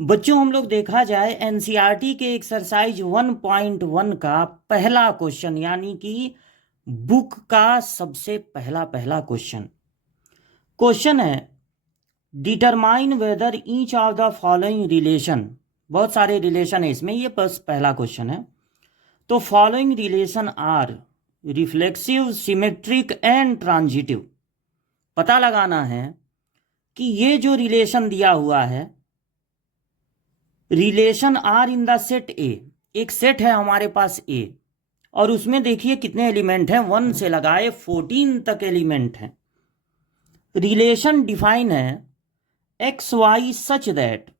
बच्चों हम लोग देखा जाए एनसीईआरटी के एक्सरसाइज 1.1 का पहला क्वेश्चन यानी कि बुक का सबसे पहला पहला क्वेश्चन है determine whether each of the following relation. बहुत सारे रिलेशन है इसमें, ये बस पहला क्वेश्चन है। तो following relation R reflexive, symmetric and transitive. पता लगाना है कि ये जो रिलेशन दिया हुआ है, relation R in the set A. एक सेट है हमारे पास ए, और उसमें देखिए कितने एलिमेंट हैं, 1 से लगाए 14 तक एलिमेंट हैं। रिलेशन डिफाइन है x y such that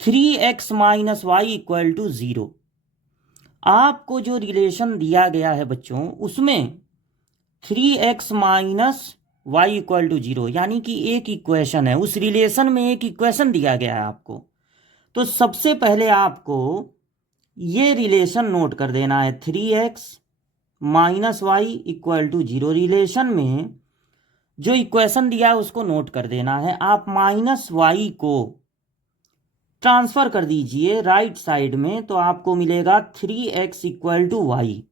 3x minus y equal to 0। आपको जो रिलेशन दिया गया है बच्चों, उसमें 3x minus y equal to 0 यानी कि एक इक्वेशन है। उस रिलेशन में एक इक्वेशन दिया गया है आपको। तो सबसे पहले आपको ये रिलेशन नोट कर देना है, 3x minus y equal to 0। Relation में जो इक्वेशन दिया है उसको नोट कर देना है। आप माइनस वाई को ट्रांसफर कर दीजिए राइट साइड में, तो आपको मिलेगा 3x इक्वल टू वाई।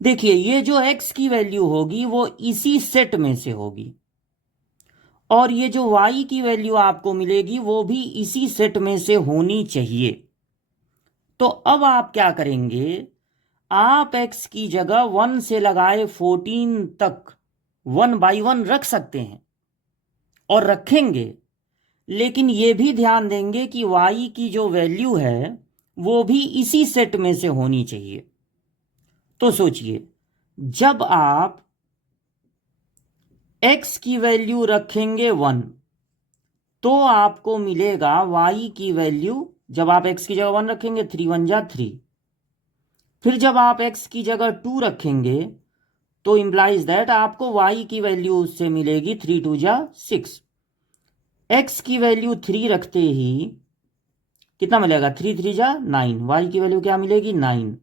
देखिए ये जो x की वैल्यू होगी वो इसी सेट में से होगी, और ये जो y की वैल्यू आपको मिलेगी वो भी इसी सेट में से होनी चाहिए। तो अब आप क्या करेंगे, आप x की जगह 1 से लगाए 14 तक 1 बाई 1 रख सकते हैं और रखेंगे, लेकिन ये भी ध्यान देंगे कि y की जो वैल्यू है वो भी इसी सेट में से होनी चाहिए। तो सोचिए, जब आप x की वैल्यू रखेंगे 1, तो आपको मिलेगा y की वैल्यू, जब आप x की जगह 1 रखेंगे 3 1 जा 3। फिर जब आप x की जगह 2 रखेंगे तो इंप्लाइज दैट आपको y की वैल्यू उससे मिलेगी 3 2 जा 6। x की वैल्यू 3 रखते ही कितना मिलेगा, 3 3 जा 9। y की वैल्यू क्या मिलेगी, 9।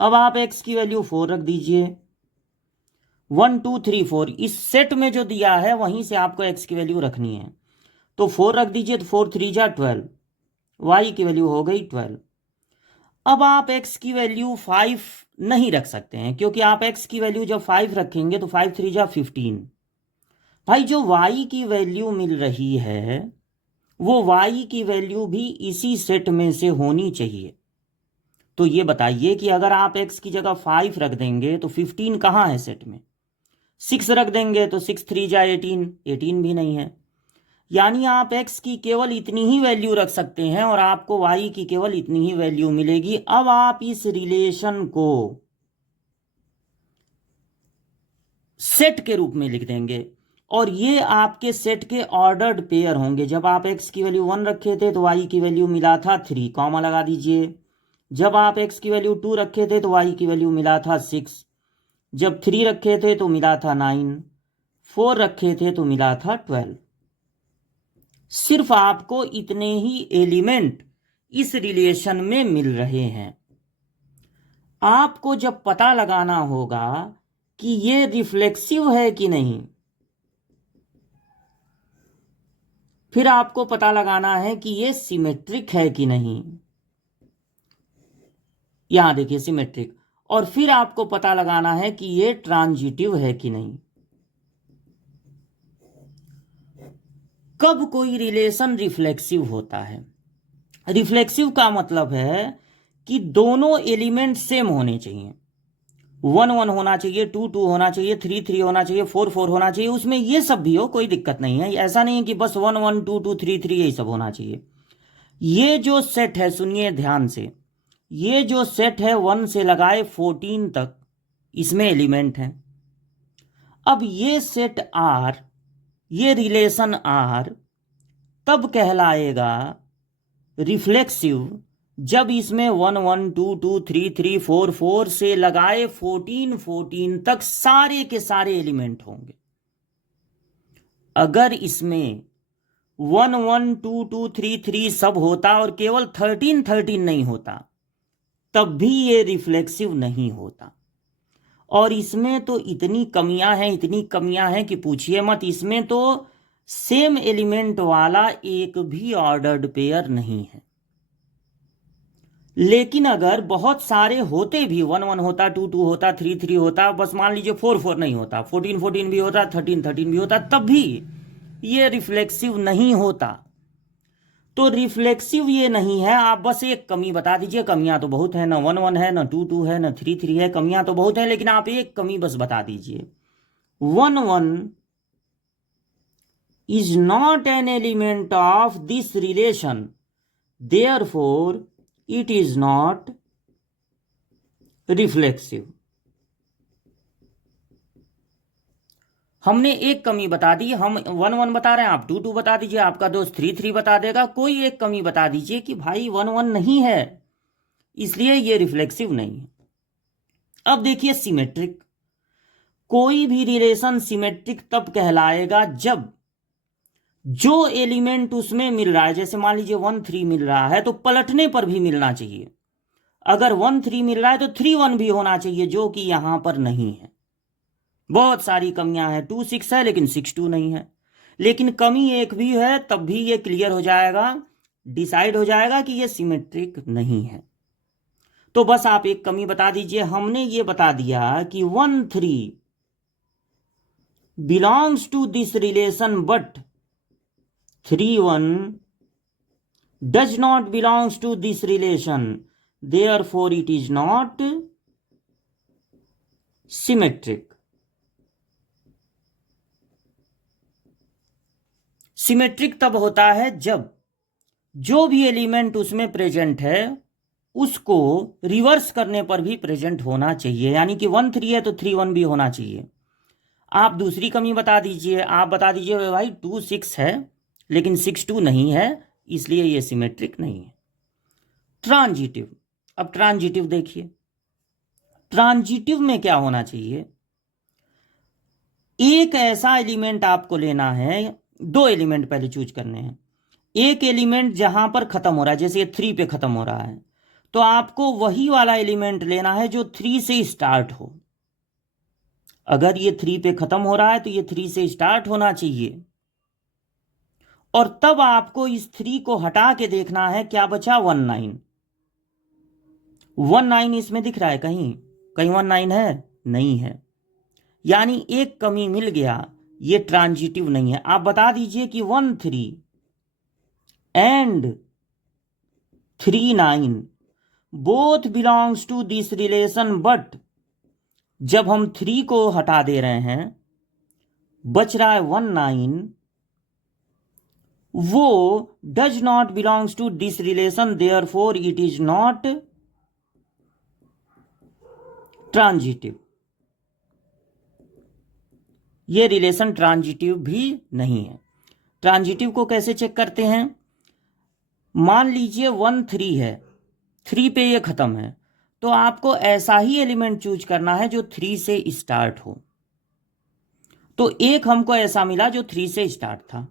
अब आप x की वैल्यू 4 रख दीजिए। 1 2 3 4 इस सेट में जो दिया है वहीं से आपको x की वैल्यू रखनी है। तो 4 रख दीजिए, तो 4 3 जा 12, y की वैल्यू हो गई 12। अब आप x की वैल्यू 5 नहीं रख सकते हैं, क्योंकि आप x की वैल्यू जब 5 रखेंगे तो 5 3 जा 15। भाई जो y की वैल्यू मिल रही है वो y की वैल्यू भी इसी सेट में से होनी चाहिए। तो ये बताइए कि अगर आप x की जगह 5 रख देंगे तो 15 कहाँ है सेट में, 6 रख देंगे तो 6 3 जा 18, 18 भी नहीं है। यानी आप x की केवल इतनी ही वैल्यू रख सकते हैं और आपको y की केवल इतनी ही वैल्यू मिलेगी। अब आप इस रिलेशन को सेट के रूप में लिख देंगे, और ये आपके सेट के ऑर्डर्ड पेयर होंगे। जब आप x की वैल्यू 1 रखे थे तो y की वैल्यू मिला था 3, कॉमा लगा दीजिए। जब आप x की वैल्यू 2 रखे थे तो y की वैल्यू मिला था 6। जब 3 रखे थे तो मिला था 9, 4 रखे थे तो मिला था 12। सिर्फ आपको इतने ही एलिमेंट इस रिलेशन में मिल रहे हैं। आपको जब पता लगाना होगा कि ये रिफ्लेक्सिव है कि नहीं, फिर आपको पता लगाना है कि ये सिमेट्रिक है कि नहीं। यहां देखिए सिमेट्रिक। और फिर आपको पता लगाना है कि ये ट्रांजिटिव है कि नहीं। कब कोई रिलेशन रिफ्लेक्सिव होता है, रिफ्लेक्सिव का मतलब है कि दोनों एलिमेंट सेम होने चाहिए। 1 1 होना चाहिए, 2 2 होना चाहिए, 3 3 होना चाहिए, 4 4 होना चाहिए। उसमें ये सब भी हो, कोई दिक्कत नहीं है। ऐसा नहीं है कि बस 1 1 2 2 3 3 यही सब होना चाहिए। ये जो सेट है, सुनिए ध्यान से, ये जो सेट है 1 से लगाए 14 तक, इसमें एलिमेंट हैं। अब ये सेट आर, ये रिलेशन आर तब कहलाएगा रिफ्लेक्सिव जब इसमें 1 1 2 2 3 3 4 4 से लगाए 14 14 तक सारे के सारे एलिमेंट होंगे। अगर इसमें 1 1 2 2 3 3 सब होता और केवल 13 13 नहीं होता, तब भी ये रिफ्लेक्सिव नहीं होता। और इसमें तो इतनी कमियां हैं, इतनी कमियां हैं कि पूछिए मत। इसमें तो सेम एलिमेंट वाला एक भी ऑर्डर्ड पेयर नहीं है। लेकिन अगर बहुत सारे होते भी, 1 1 होता, 2 2 होता, 3 3 होता, बस मान लीजिए 4 4 नहीं होता, 14 14 भी होता, 13 13 भी होता, तब भी ये रिफ्लेक्सिव नहीं होता। तो रिफ्लेक्सिव ये नहीं है। आप बस एक कमी बता दीजिए। कमियां तो बहुत है, ना 1 1 है, ना 2 2 है, ना 3 3 है। कमियां तो बहुत है, लेकिन आप एक कमी बस बता दीजिए। 1 1 is not an element of this relation, therefore it is not reflexive। हमने एक कमी बता दी। हम 1 1 बता रहे हैं, आप 2 2 बता दीजिए, आपका दोस्त 3 3 बता देगा। कोई एक कमी बता दीजिए कि भाई 1 1 नहीं है, इसलिए ये रिफ्लेक्सिव नहीं है। अब देखिए सिमेट्रिक। कोई भी रिलेशन सिमेट्रिक तब कहलाएगा जब जो एलिमेंट उसमें मिल रहा है, जैसे मान लीजिए 1 3 मिल रहा है, तो पलटने पर भी मिलना चाहिए। अगर 1 3 मिल रहा है तो 3 1 भी होना चाहिए, जो कि यहां पर नहीं है। बहुत सारी कमियां हैं। 2 6 है लेकिन 6 2 नहीं है। लेकिन कमी एक भी है तब भी ये क्लियर हो जाएगा, डिसाइड हो जाएगा कि ये सिमेट्रिक नहीं है। तो बस आप एक कमी बता दीजिए। हमने ये बता दिया कि 1 3 belongs to this relation but 3 1 does not belongs to this relation, therefore it is not symmetric। Symmetric तब होता है जब जो भी एलिमेंट उसमें प्रेजेंट है उसको रिवर्स करने पर भी प्रेजेंट होना चाहिए। यानी कि 1 3 है तो 3 1 भी होना चाहिए। आप दूसरी कमी बता दीजिए। आप बता दीजिए भाई 2 6 है लेकिन 6 2 नहीं है, इसलिए ये सिमेट्रिक नहीं है। ट्रांजिटिव। अब ट्रांजिटिव देखिए। ट्रांजिटिव में क्या होना चाहिए? एक ऐसा एलिमेंट आपको लेना है, 2 एलिमेंट पहले चूज करने हैं। एक एलिमेंट जहां पर खत्म हो रहा है, जैसे ये 3 पे खत्म हो रहा है, तो आपको वही वाला एलिमेंट लेना है जो 3 से स्टार्ट हो। अगर ये 3 पे खत्म हो रहा है तो ये 3 से स्टार्ट होना चाहिए। और तब आपको इस 3 को हटा के देखना है क्या बचा, 1 9। 1 9 इसमें दिख रहा है? कहीं कहीं 1 9 है? नहीं है। यानी एक कमी मिल गया, ये ट्रांजिटिव नहीं है। आप बता दीजिए कि 1 3 and 3 9 both belongs to this relation, but जब हम 3 को हटा दे रहे हैं बच रहा है 1 9, वो does not belongs to this relation, therefore it is not transitive. ये रिलेशन ट्रांजिटिव भी नहीं है। ट्रांजिटिव को कैसे चेक करते हैं? मान लीजिए 1 3 है, 3 पे ये खत्म है, तो आपको ऐसा ही एलिमेंट चूज करना है जो 3 से स्टार्ट हो। तो एक हमको ऐसा मिला जो 3 से स्टार्ट था,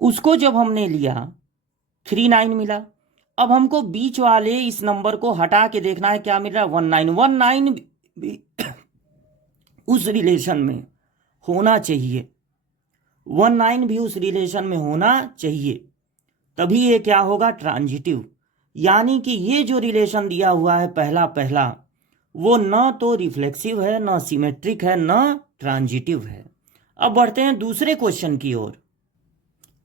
उसको जब हमने लिया 3 9 मिला। अब हमको बीच वाले इस नंबर को हटा के देखना है क्या मिल रहा है, 1 9। 1 9 भी उस रिलेशन में होना चाहिए, 1 9 भी उस रिलेशन में होना चाहिए, तभी ये क्या होगा, ट्रांजिटिव। यानी कि ये जो रिलेशन दिया हुआ है पहला पहला, वो न तो रिफ्लेक्सिव है, न सिमेट्रिक है, न ट्रांजिटिव है। अब बढ़ते हैं दूसरे क्वेश्चन की ओर।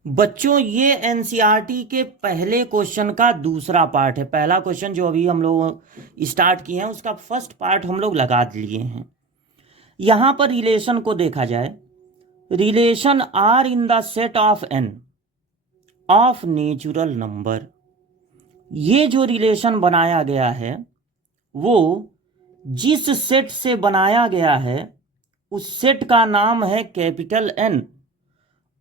बच्चों ये एनसीईआरटी के पहले क्वेश्चन का दूसरा पार्ट है। पहला क्वेश्चन जो अभी हम लोग स्टार्ट किए हैं उसका फर्स्ट पार्ट हम लोग लगा लिए हैं। यहां पर रिलेशन को देखा जाए, relation R in the set of N of natural number. ये जो रिलेशन बनाया गया है वो जिस सेट से बनाया गया है उस सेट का नाम है कैपिटल एन,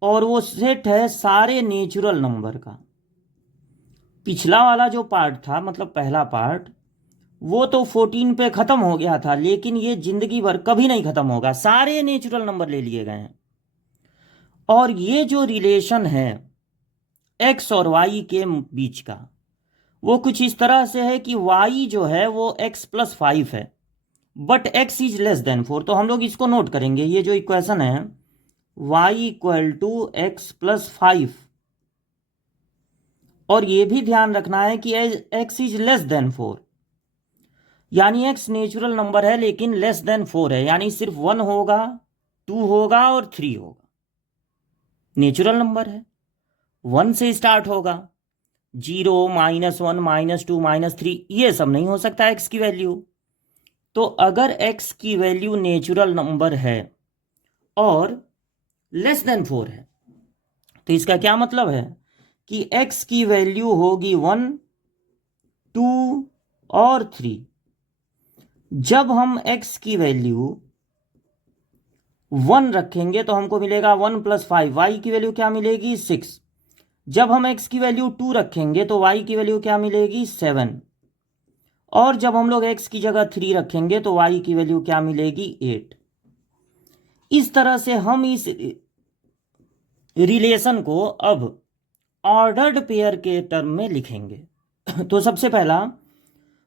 और वो सेट है सारे नेचुरल नंबर का। पिछला वाला जो पार्ट था, मतलब पहला पार्ट, वो तो 14 पे खत्म हो गया था, लेकिन ये जिंदगी भर कभी नहीं खत्म होगा। सारे नेचुरल नंबर ले लिए गए हैं। और ये जो रिलेशन है एक्स और वाई के बीच का, वो कुछ इस तरह से है कि वाई जो है वो x + 5 है, but x is less than 4। तो हम लोग इसको नोट करेंगे। ये जो इक्वेशन है y equal to x plus 5, और ये भी ध्यान रखना है कि एक्स इज लेस देन 4, यानी एक्स नेचुरल नंबर है लेकिन लेस देन 4 है, यानी सिर्फ 1 होगा, 2 होगा और 3 होगा। नेचुरल नंबर है, 1 से स्टार्ट होगा, 0 -1 -2 -3 ये सब नहीं हो सकता एक्स की वैल्यू। तो अगर एक्स की वैल्यू नेचुरल नंबर है और लेस देन 4 है, तो इसका क्या मतलब है कि एक्स की वैल्यू होगी 1, 2 और 3। जब हम x की वैल्यू 1 रखेंगे तो हमको मिलेगा 1 + 5, y की वैल्यू क्या मिलेगी 6। जब हम x की वैल्यू 2 रखेंगे तो y की वैल्यू क्या मिलेगी 7, और जब हम लोग x की जगह 3 रखेंगे तो y की वैल्यू क्या मिलेगी 8। इस तरह से हम इस रिलेशन को अब ऑर्डर्ड पेयर के टर्म में लिखेंगे। तो सबसे पहला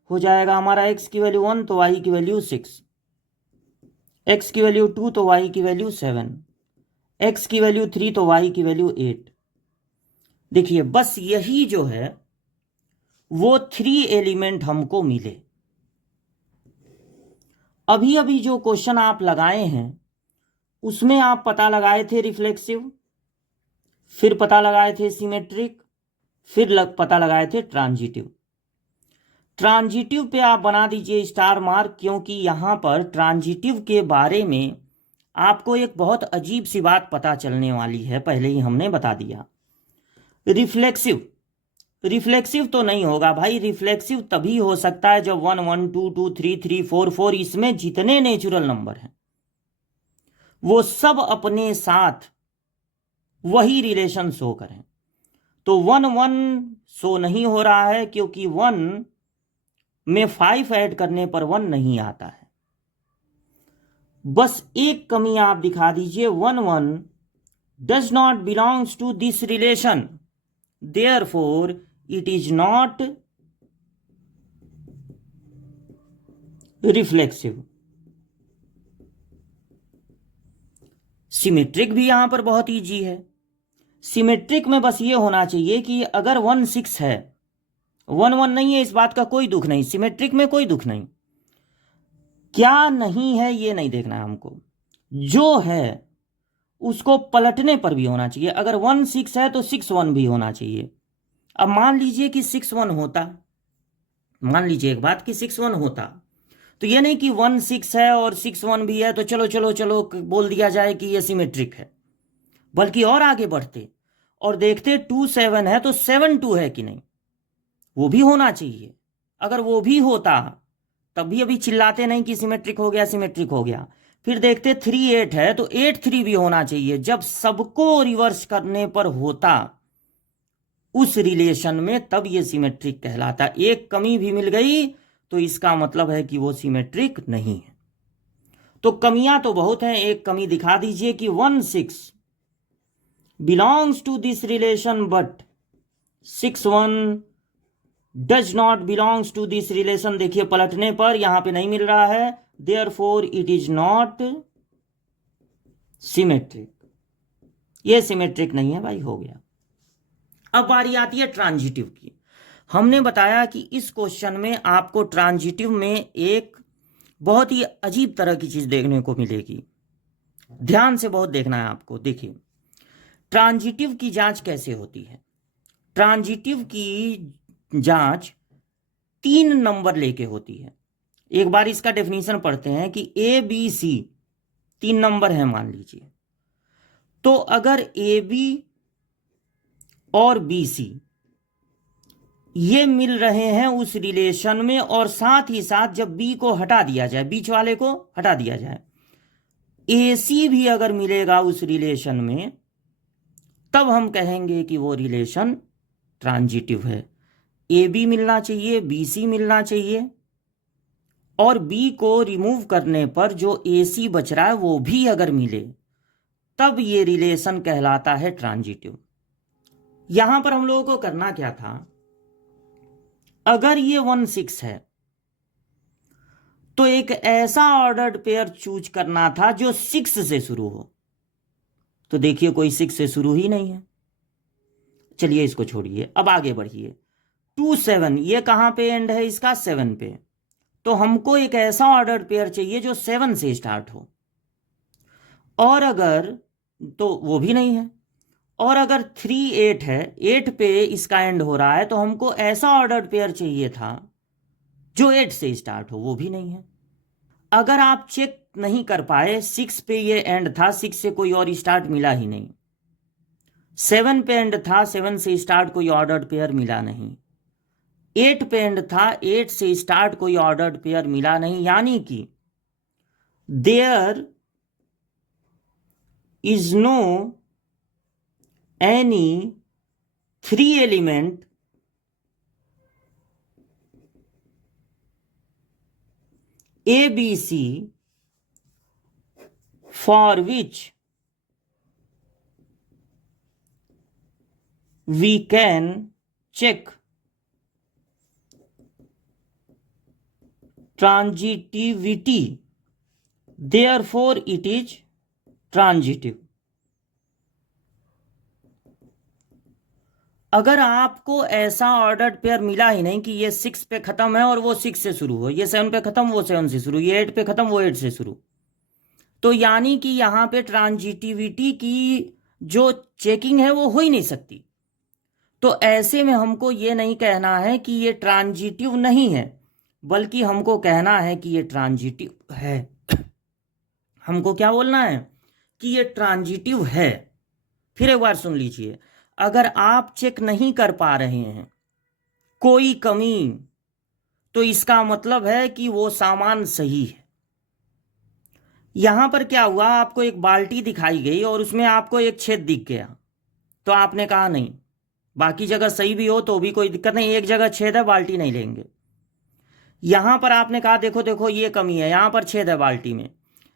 हो जाएगा हमारा x की वैल्यू 1 तो y की वैल्यू 6, x की वैल्यू 2 तो y की वैल्यू 7, x की वैल्यू 3 तो y की वैल्यू 8। देखिए बस यही जो है वो 3 एलिमेंट हमको मिले। अभी अभी जो क्वेश्चन आप लगाए हैं उसमें आप पता लगाए थे रिफ्लेक्सिव, फिर पता लगाए थे सिमेट्रिक, फिर पता लगाए थे ट्रांजिटिव। ट्रांजिटिव पे आप बना दीजिए स्टार मार्क, क्योंकि यहां पर ट्रांजिटिव के बारे में आपको एक बहुत अजीब सी बात पता चलने वाली है, पहले ही हमने बता दिया। रिफ्लेक्सिव तो नहीं होगा भाई, रिफ्लेक्सिव तभी हो सकता है जब 1 1 2 2 3 3 4 4 इसमें जितने नेचुरल नंबर हैं वो सब अपने साथ वही रिलेशन शो करें। तो 1 1 शो नहीं हो रहा है क्योंकि 1 में 5 ऐड करने पर 1 नहीं आता है। बस एक कमी आप दिखा दीजिए, 1 1 does not belongs to this relation, therefore it is not reflexive. Symmetric भी यहां पर बहुत इजी है। सिमेट्रिक में बस ये होना चाहिए कि अगर 1 6 है, 1 1 नहीं है, इस बात का कोई दुख नहीं, सिमेट्रिक में कोई दुख नहीं। क्या नहीं है ये नहीं देखना है हमको, जो है उसको पलटने पर भी होना चाहिए। अगर 1 6 है तो 6 1 भी होना चाहिए। अब मान लीजिए कि 6 1 होता, मान लीजिए एक बात कि 6 1 होता, तो ये नहीं कि 1 6 है और 6 1 भी है तो चलो चलो चलो बोल दिया जाए कि ये सिमेट्रिक है, बल्कि और आगे बढ़ते और देखते 2 7 है तो 7 2 है कि नहीं, वो भी होना चाहिए। अगर वो भी होता तब भी अभी चिल्लाते नहीं कि सिमेट्रिक हो गया सिमेट्रिक हो गया। फिर देखते 3 8 है तो 8 3 भी होना चाहिए। जब सबको रिवर्स करने पर होता उस रिलेशन में तब ये सिमेट्रिक कहलाता। एक कमी भी मिल गई तो इसका मतलब है कि वो सिमेट्रिक नहीं है। तो कमियां तो बहुत हैं, एक कमी दिखा दीजिए कि 1 6 belongs to this relation but 6 1 does not belongs to this relation. देखिए पलटने पर यहां पे नहीं मिल रहा है, therefore it is not symmetric. ये सिमेट्रिक नहीं है भाई, हो गया। अब बारी आती है ट्रांजिटिव की। हमने बताया कि इस क्वेश्चन में आपको ट्रांजिटिव में एक बहुत ही अजीब तरह की चीज देखने को मिलेगी, ध्यान से बहुत देखना है आपको। देखिए ट्रांजिटिव की जांच कैसे होती है। ट्रांजिटिव की जांच 3 नंबर लेके होती है। एक बार इसका डेफिनेशन पढ़ते हैं कि ए बी सी 3 नंबर है मान लीजिए, तो अगर ए बी और बी सी ये मिल रहे हैं उस रिलेशन में, और साथ ही साथ जब बी को हटा दिया जाए, बीच वाले को हटा दिया जाए, ए सी भी अगर मिलेगा उस रिलेशन में, तब हम कहेंगे कि वो रिलेशन ट्रांजिटिव है। ए बी मिलना चाहिए, बी सी मिलना चाहिए, और बी को रिमूव करने पर जो ए सी बच रहा है वो भी अगर मिले, तब ये रिलेशन कहलाता है ट्रांजिटिव। यहां पर हम लोगों को करना क्या था, अगर ये 1 6 है तो एक ऐसा ऑर्डर्ड पेयर चूज करना था जो 6 से शुरू हो। तो देखिए कोई 6 से शुरू ही नहीं है। चलिए इसको छोड़िए, अब आगे बढ़िए। 2 7 ये कहाँ पे एंड है इसका? 7 पे। तो हमको एक ऐसा ऑर्डर पेयर चाहिए जो 7 से स्टार्ट हो, और अगर, तो वो भी नहीं है। और अगर 3 8 है, 8 पे इसका एंड हो रहा है, तो हमको ऐसा ऑर्डर पेयर चाहिए था जो 8 से स्टार्ट हो, वो भी नहीं है। अगर आप चेक नहीं कर पाए, 6 पे ये एंड था, 6 से कोई और स्टार्ट मिला ही नहीं। 7 पे एंड था, 7 से स्टार्ट कोई ऑर्डर पेयर मिला नहीं। 8 पे एंड था, 8 से स्टार्ट कोई ऑर्डर पेयर मिला नहीं। यानी कि there is no any 3 element ABC for which we can check transitivity, therefore it is transitive। अगर आपको ऐसा ऑर्डर पेयर मिला ही नहीं कि ये 6 पे खत्म है और वो 6 से शुरू हो, ये 7 पे खत्म वो 7 से शुरू, ये 8 पे खत्म वो 8 से शुरू, तो यानी कि यहां पे ट्रांजिटिविटी की जो चेकिंग है वो हो ही नहीं सकती। तो ऐसे में हमको ये नहीं कहना है कि ये ट्रांजिटिव नहीं है, बल्कि हमको कहना है कि ये ट्रांजिटिव है। हमको क्या बोलना है? कि ये ट्रांजिटिव है। फिर एक बार सुन लीजिए, अगर आप चेक नहीं कर पा रहे हैं कोई कमी, तो इसका मतलब है कि वो सामान सही है। यहां पर क्या हुआ, आपको एक बाल्टी दिखाई गई और उसमें आपको एक छेद दिख गया, तो आपने कहा नहीं, बाकी जगह सही भी हो तो भी कोई दिक्कत नहीं, एक जगह छेद है, बाल्टी नहीं लेंगे। यहां पर आपने कहा देखो देखो ये कमी है, यहां पर छेद है बाल्टी में,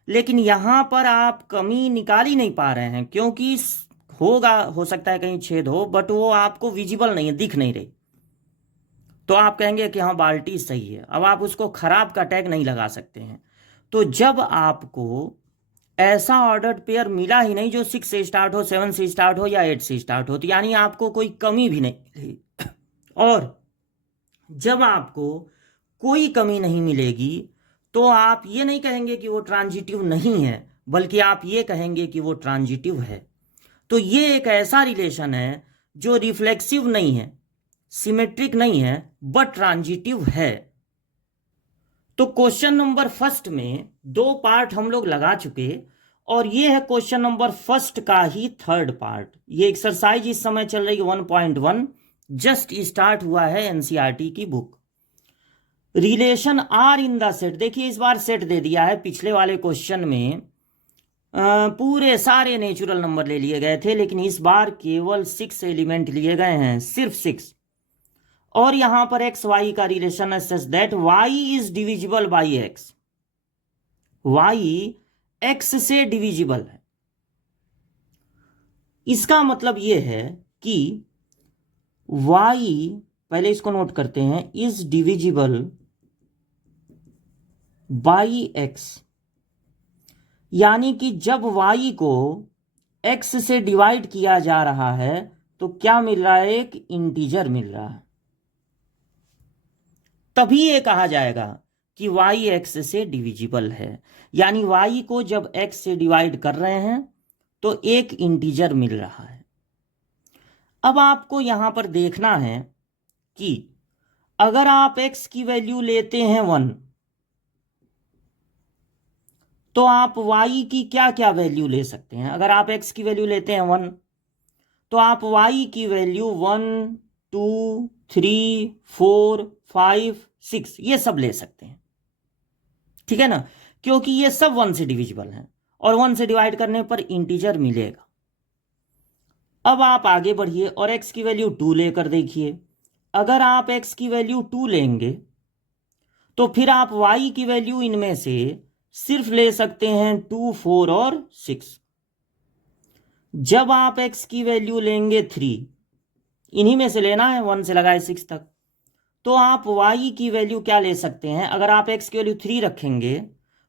लेकिन यहां पर आप कमी निकाल ही नहीं पा रहे हैं, क्योंकि होगा, हो सकता है कहीं छेद हो, बट वो आपको विजिबल नहीं है, दिख नहीं रही। तो आप कहेंगे कि हाँ बाल्टी सही है। अब आप उसको खराब का टैग नहीं लगा सकते हैं। तो जब आपको ऐसा ऑर्डर पेयर मिला ही नहीं जो 6 से स्टार्ट हो, 7 से स्टार्ट हो या 8 से स्टार्ट हो, तो यानी आपको कोई कमी भी नहीं मिली। और जब आपको कोई कमी नहीं मिलेगी, तो आप ये नहीं कहेंगे कि वो ट्रांजिटिव नहीं है, बल्कि आप ये कहेंगे कि वो ट्रांजिटिव है। तो ये एक ऐसा रिलेशन है जो रिफ्लेक्सिव नहीं है, सिमेट्रिक नहीं है, बट ट्रांजिटिव है। तो क्वेश्चन नंबर फर्स्ट में 2 पार्ट हम लोग लगा चुके, और ये है क्वेश्चन नंबर फर्स्ट का ही 3rd पार्ट। ये एक्सरसाइज इस समय चल रही है 1.1, जस्ट स्टार्ट हुआ है एनसीईआरटी की book. Relation R in the set, देखिए इस बार सेट दे दिया है। पिछले वाले क्वेश्चन में पूरे सारे नेचुरल नंबर ले लिए गए थे, लेकिन इस बार केवल 6 एलिमेंट लिए गए हैं, सिर्फ 6। और यहां पर एक्स वाई का रिलेशन है such that y is divisible by x, y x से डिविजिबल है। इसका मतलब यह है कि वाई, पहले इसको नोट करते हैं, इज डिविजिबल बाई एक्स, यानी कि जब वाई को एक्स से डिवाइड किया जा रहा है तो क्या मिल रहा है? एक इंटीजर मिल रहा है। तभी ये कहा जाएगा कि y x से डिविजिबल है, यानी y को जब x से डिवाइड कर रहे हैं तो एक इंटीजर मिल रहा है। अब आपको यहां पर देखना है कि अगर आप x की वैल्यू लेते हैं 1, तो आप y की क्या क्या वैल्यू ले सकते हैं? अगर आप x की वैल्यू लेते हैं 1, तो आप y की वैल्यू 1 2 3 4 5 6 ये सब ले सकते हैं, ठीक है ना, क्योंकि ये सब 1 से डिविजिबल हैं और 1 से डिवाइड करने पर इंटीजर मिलेगा। अब आप आगे बढ़िए और x की वैल्यू 2 लेकर देखिए। अगर आप x की वैल्यू 2 लेंगे तो फिर आप y की वैल्यू इनमें से सिर्फ ले सकते हैं 2 4 और 6। जब आप x की वैल्यू लेंगे 3, इन्हीं में से लेना है 1 से लगाए 6 तक, तो आप y की वैल्यू क्या ले सकते हैं? अगर आप x की वैल्यू 3 रखेंगे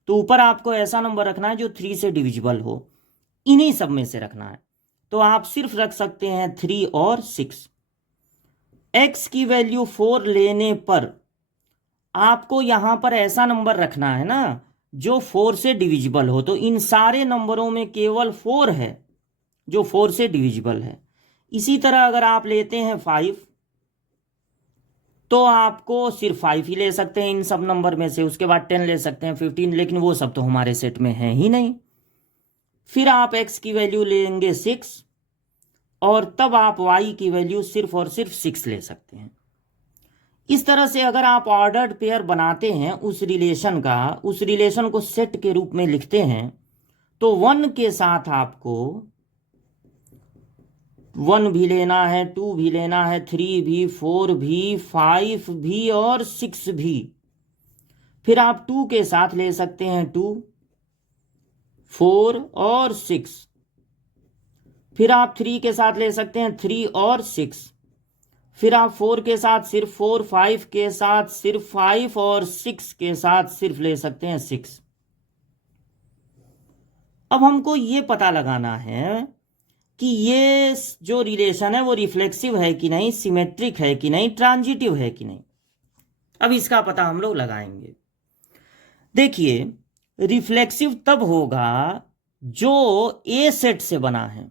तो ऊपर आपको ऐसा नंबर रखना है जो 3 से डिविजिबल हो। इन्हीं सब में से रखना है। तो आप सिर्फ रख सकते हैं 3 और 6। x की वैल्यू 4 लेने पर आपको यहां पर ऐसा नंबर रखना है ना जो 4 से डिविजिबल हो। तो इन सारे नंबरों में केवल 4 है जो 4 से डिविजिबल है। इसी तरह अगर आप लेते हैं 5 तो आपको सिर्फ 5 ही ले सकते हैं इन सब नंबर में से। उसके बाद 10 ले सकते हैं, 15, लेकिन वो सब तो हमारे सेट में है ही नहीं। फिर आप x की वैल्यू लेंगे 6 और तब आप y की वैल्यू सिर्फ और सिर्फ 6 ले सकते हैं। इस तरह से अगर आप ऑर्डर्ड पेयर बनाते हैं उस रिलेशन को सेट के रूप में लिखते हैं तो 1 के साथ आपको 1 भी लेना है, 2 भी लेना है, 3 भी, 4 भी, 5 भी और 6 भी। फिर आप 2 के साथ ले सकते हैं 2, 4 और 6। फिर आप 3 के साथ ले सकते हैं 3 और 6। फिर आप 4 के साथ सिर्फ 4, 5 के साथ सिर्फ 5 और 6 के साथ सिर्फ ले सकते हैं 6। अब हमको ये पता लगाना है कि ये जो रिलेशन है वो रिफ्लेक्सिव है कि नहीं, सिमेट्रिक है कि नहीं, ट्रांजिटिव है कि नहीं। अब इसका पता हम लोग लगाएंगे। देखिए, रिफ्लेक्सिव तब होगा जो ए सेट से बना है।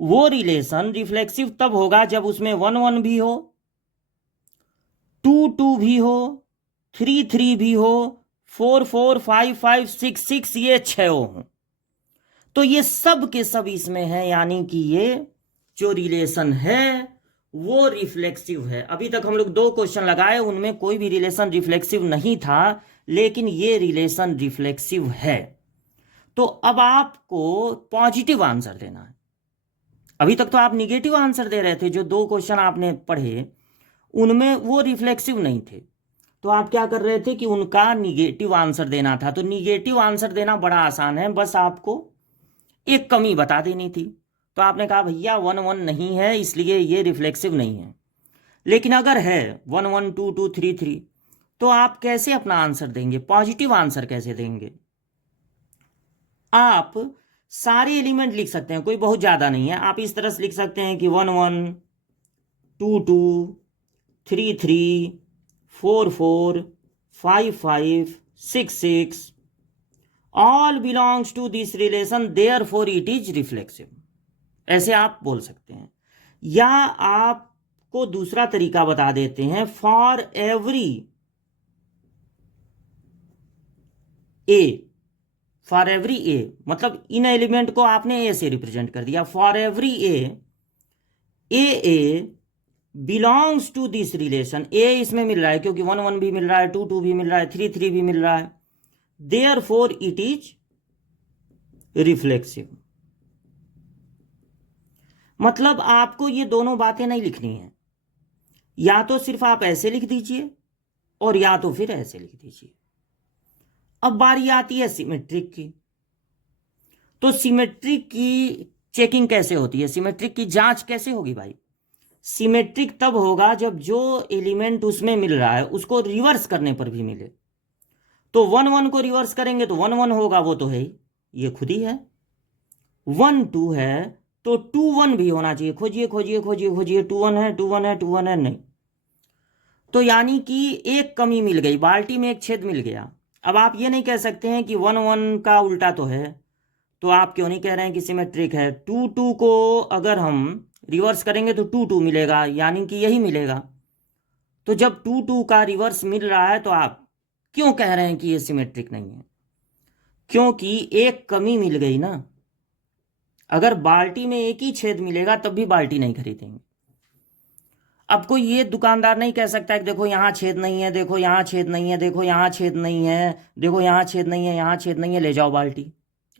वो रिलेशन रिफ्लेक्सिव तब होगा जब उसमें 1 1 भी हो, 2 2 भी हो, 3 3 भी हो, 4 4, 5 5, 6 6, ये 6 हो। तो ये सब के सब इसमें है, यानी कि ये जो रिलेशन है वो रिफ्लेक्सिव है। अभी तक हम लोग 2 क्वेश्चन लगाए, उनमें कोई भी रिलेशन रिफ्लेक्सिव नहीं था, लेकिन ये रिलेशन रिफ्लेक्सिव है। तो अब आपको पॉजिटिव आंसर देना है। अभी तक तो आप निगेटिव आंसर दे रहे थे। जो 2 क्वेश्चन आपने पढ़े उनमें वो रिफ्लेक्सिव नहीं थे, तो आप क्या कर रहे थे कि उनका निगेटिव आंसर देना था। तो निगेटिव आंसर देना बड़ा आसान है, बस आपको एक कमी बता देनी थी। तो आपने कहा भैया 1 1 नहीं है इसलिए ये रिफ्लेक्सिव नहीं है। लेकिन अगर है 1 1 2 2 3 3 तो आप कैसे अपना आंसर देंगे, पॉजिटिव आंसर कैसे देंगे? आप सारे एलिमेंट लिख सकते हैं, कोई बहुत ज़्यादा नहीं है। आप इस तरह से लिख सकते हैं कि 1 1 2 2 3 3 4 4 5 5 6 6 all belongs to this relation, therefore it is reflexive. ऐसे आप बोल सकते हैं। या आपको दूसरा तरीका बता देते हैं, फॉर एवरी ए मतलब इन एलिमेंट को आपने ए से रिप्रेजेंट कर दिया। For every a belongs to this relation, a इसमें मिल रहा है क्योंकि 1 1 भी मिल रहा है, 2 2 भी मिल रहा है, 3 3 भी मिल रहा है, देयरफॉर इट इज रिफ्लेक्सिव। मतलब आपको ये दोनों बातें नहीं लिखनी है, या तो सिर्फ आप ऐसे लिख दीजिए और या तो फिर ऐसे लिख दीजिए। अब बारी आती है सिमेट्रिक की। तो सिमेट्रिक की चेकिंग कैसे होती है, सिमेट्रिक की जांच कैसे होगी भाई? सिमेट्रिक तब होगा जब जो एलिमेंट उसमें मिल रहा है उसको रिवर्स करने पर भी मिले। तो 1 1 को रिवर्स करेंगे तो 1 1 होगा, वो तो है ही, ये खुद ही है। 1 2 है तो 2 1 भी होना चाहिए। खोजिए खोजिए खोजिए खोजिए, 2 1 है, 2 1 है, 2 1 है, नहीं। तो यानी कि एक कमी मिल गई, बाल्टी में एक छेद मिल गया। अब आप ये नहीं कह सकते हैं कि 1 1 का उल्टा तो है, तो आप क्यों नहीं कह रहे हैं कि सिमेट्रिक है? 2 2 को अगर हम रिवर्स करेंगे तो 2 2 मिलेगा, यानी कि यही मिलेगा। तो जब 2 2 का रिवर्स मिल रहा है तो आप क्यों कह रहे हैं कि ये सिमेट्रिक नहीं है? क्योंकि एक कमी मिल गई ना। अगर बाल्टी में एक ही छेद मिलेगा तब भी बाल्टी नहीं खरीदेंगे। अब कोई ये दुकानदार नहीं कह सकता है कि देखो यहाँ छेद नहीं है, देखो यहाँ छेद नहीं है, देखो यहाँ छेद नहीं है, देखो यहाँ छेद नहीं है, यहाँ छेद नहीं है, ले जाओ बाल्टी।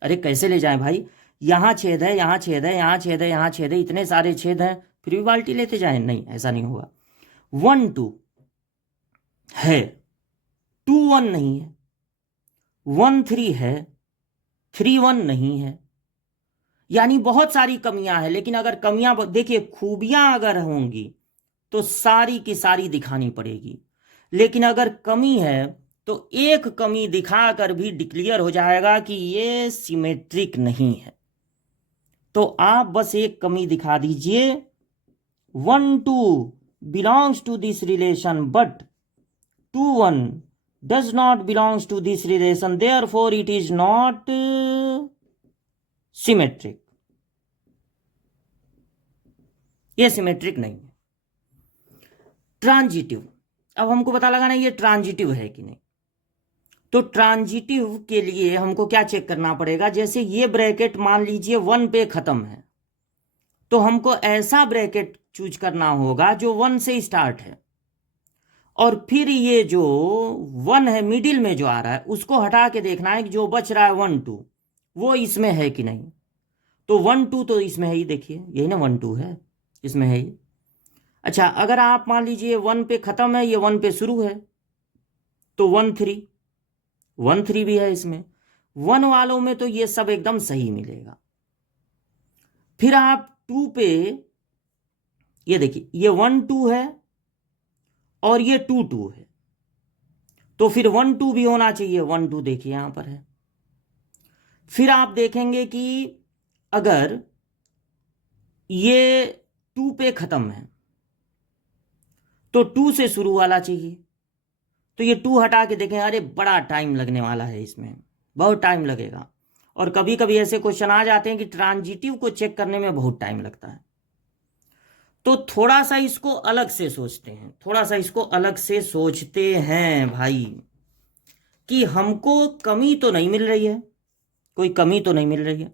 अरे कैसे ले जाएं भाई? यहाँ छेद है, यहाँ छेद है, यहाँ छेद है, यहाँ छेद है, इतने सारे छेद हैं, फिर भी बाल्टी लेते जाएं? नहीं, ऐसा नहीं होगा। 1 2 है, 2 1 नहीं है, 1 3 है, 3 1 नहीं है। यानी बहुत सारी कमियां हैं, लेकिन अगर कमियां देखिए, खूबियां अगर होंगी तो सारी की सारी दिखानी पड़ेगी। लेकिन अगर कमी है तो एक कमी दिखाकर भी डिक्लेयर हो जाएगा कि ये सिमेट्रिक नहीं है। तो आप बस एक कमी दिखा दीजिए, 1 2 belongs to this relation but 2 1 does not belongs to this relation, therefore it is not symmetric. ये सिमेट्रिक नहीं है। ट्रांजिटिव, अब हमको पता लगाना ये ट्रांजिटिव है कि नहीं। तो ट्रांजिटिव के लिए हमको क्या चेक करना पड़ेगा, जैसे ये ब्रैकेट मान लीजिए 1 पे खत्म है, तो हमको ऐसा ब्रैकेट चूज करना होगा जो 1 से स्टार्ट है, और फिर ये जो 1 है मिडिल में जो आ रहा है उसको हटा के देखना है कि जो बच रहा है 1 2 वो इसमें है कि नहीं। तो 1 2 तो इसमें है ही, देखिए यही ना 1 2 है, इसमें है ही। अच्छा, अगर आप मान लीजिए 1 पे खत्म है, ये 1 पे शुरू है, तो 1 3 भी है इसमें। 1 वालों में तो ये सब एकदम सही मिलेगा। फिर आप 2 पे, ये देखिए ये 1 2 है और ये 2 2 है, तो फिर 1 2 भी होना चाहिए। 1 2 देखिए यहां पर है। फिर आप देखेंगे कि अगर ये 2 पे खत्म है तो 2 से शुरू वाला चाहिए, तो ये 2 हटा के देखें, अरे बड़ा टाइम लगने वाला है, इसमें बहुत टाइम लगेगा। और कभी कभी ऐसे क्वेश्चन आ जाते हैं कि ट्रांजिटिव को चेक करने में बहुत टाइम लगता है। तो थोड़ा सा इसको अलग से सोचते हैं, थोड़ा सा इसको अलग से सोचते हैं भाई, कि हमको कमी तो नहीं मिल रही है, कोई कमी तो नहीं मिल रही है।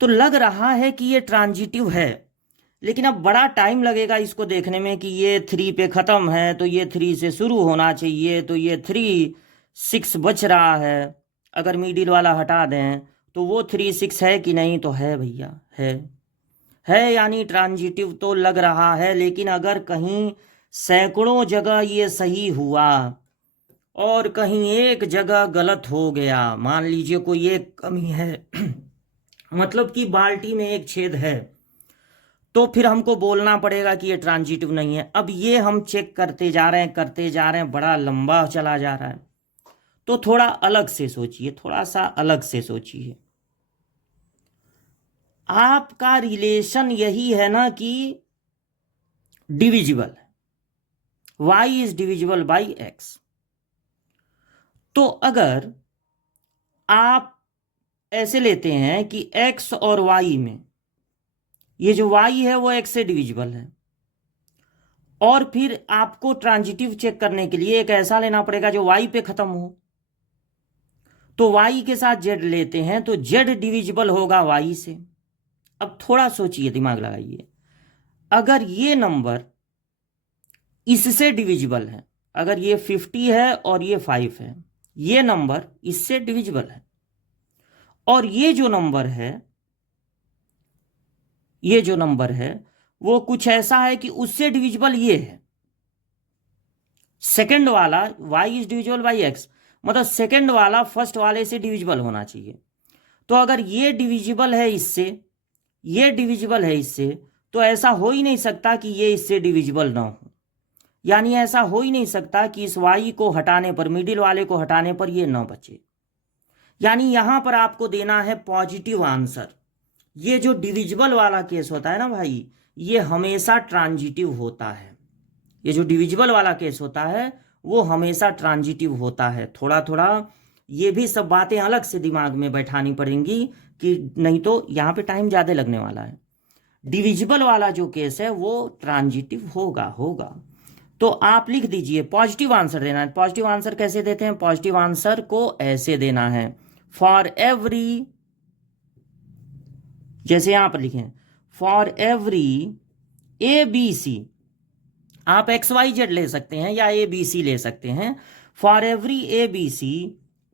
तो लग रहा है कि ये ट्रांजिटिव है, लेकिन अब बड़ा टाइम लगेगा इसको देखने में कि ये 3 पे ख़त्म है तो ये 3 से शुरू होना चाहिए, तो ये 3 6 बच रहा है। अगर मिडिल वाला हटा दें तो वो 3 6 है कि नहीं, तो है भैया, है यानी ट्रांजिटिव तो लग रहा है। लेकिन अगर कहीं सैकड़ों जगह ये सही हुआ और कहीं एक जगह गलत हो गया, मान लीजिए कोई एक कमी है मतलब कि बाल्टी में एक छेद है, तो फिर हमको बोलना पड़ेगा कि ये ट्रांजिटिव नहीं है। अब ये हम चेक करते जा रहे हैं, बड़ा लंबा चला जा रहा है। तो थोड़ा अलग से सोचिए, थोड़ा सा अलग से सोचिए। आपका रिलेशन यही है ना कि डिविजिबल है, y is divisible by x। तो अगर आप ऐसे लेते हैं कि x और y में, ये जो y है वो x से डिविजिबल है, और फिर आपको ट्रांजिटिव चेक करने के लिए एक ऐसा लेना पड़ेगा जो y पे खत्म हो, तो y के साथ z लेते हैं तो z डिविजिबल होगा y से। अब थोड़ा सोचिए, दिमाग लगाइए, अगर ये नंबर इससे डिविजिबल है, अगर ये 50 है और ये 5 है, ये नंबर इससे डिविजिबल है, और ये जो नंबर है वो कुछ ऐसा है कि उससे डिविजिबल ये है। सेकंड वाला y is divisible by x, मतलब सेकंड वाला फर्स्ट वाले से डिविजिबल होना चाहिए। तो अगर ये डिविजिबल है इससे, ये डिविजिबल है इससे, तो ऐसा हो ही नहीं सकता कि ये इससे डिविजिबल ना हो। यानी ऐसा हो ही नहीं सकता कि इस y को हटाने पर, मिडिल वाले को हटाने पर ये ना बचे। यानी यहां पर आपको देना है पॉजिटिव आंसर। ये जो डिविजिबल वाला केस होता है ना भाई, ये हमेशा ट्रांजिटिव होता है। ये जो डिविजिबल वाला केस होता है वो हमेशा ट्रांजिटिव होता है। थोड़ा थोड़ा ये भी सब बातें अलग से दिमाग में बैठानी पड़ेंगी, कि नहीं तो यहाँ पे टाइम ज़्यादा लगने वाला है। डिविजिबल वाला जो केस है वो ट्रांजिटिव होगा। तो आप लिख दीजिए, पॉजिटिव आंसर देना है। पॉजिटिव आंसर कैसे देते हैं? पॉजिटिव आंसर को ऐसे देना है, फॉर एवरी, जैसे यहां पर लिखें, for every A B C, आप XYZ ले सकते हैं या ABC ले सकते हैं। For every ABC,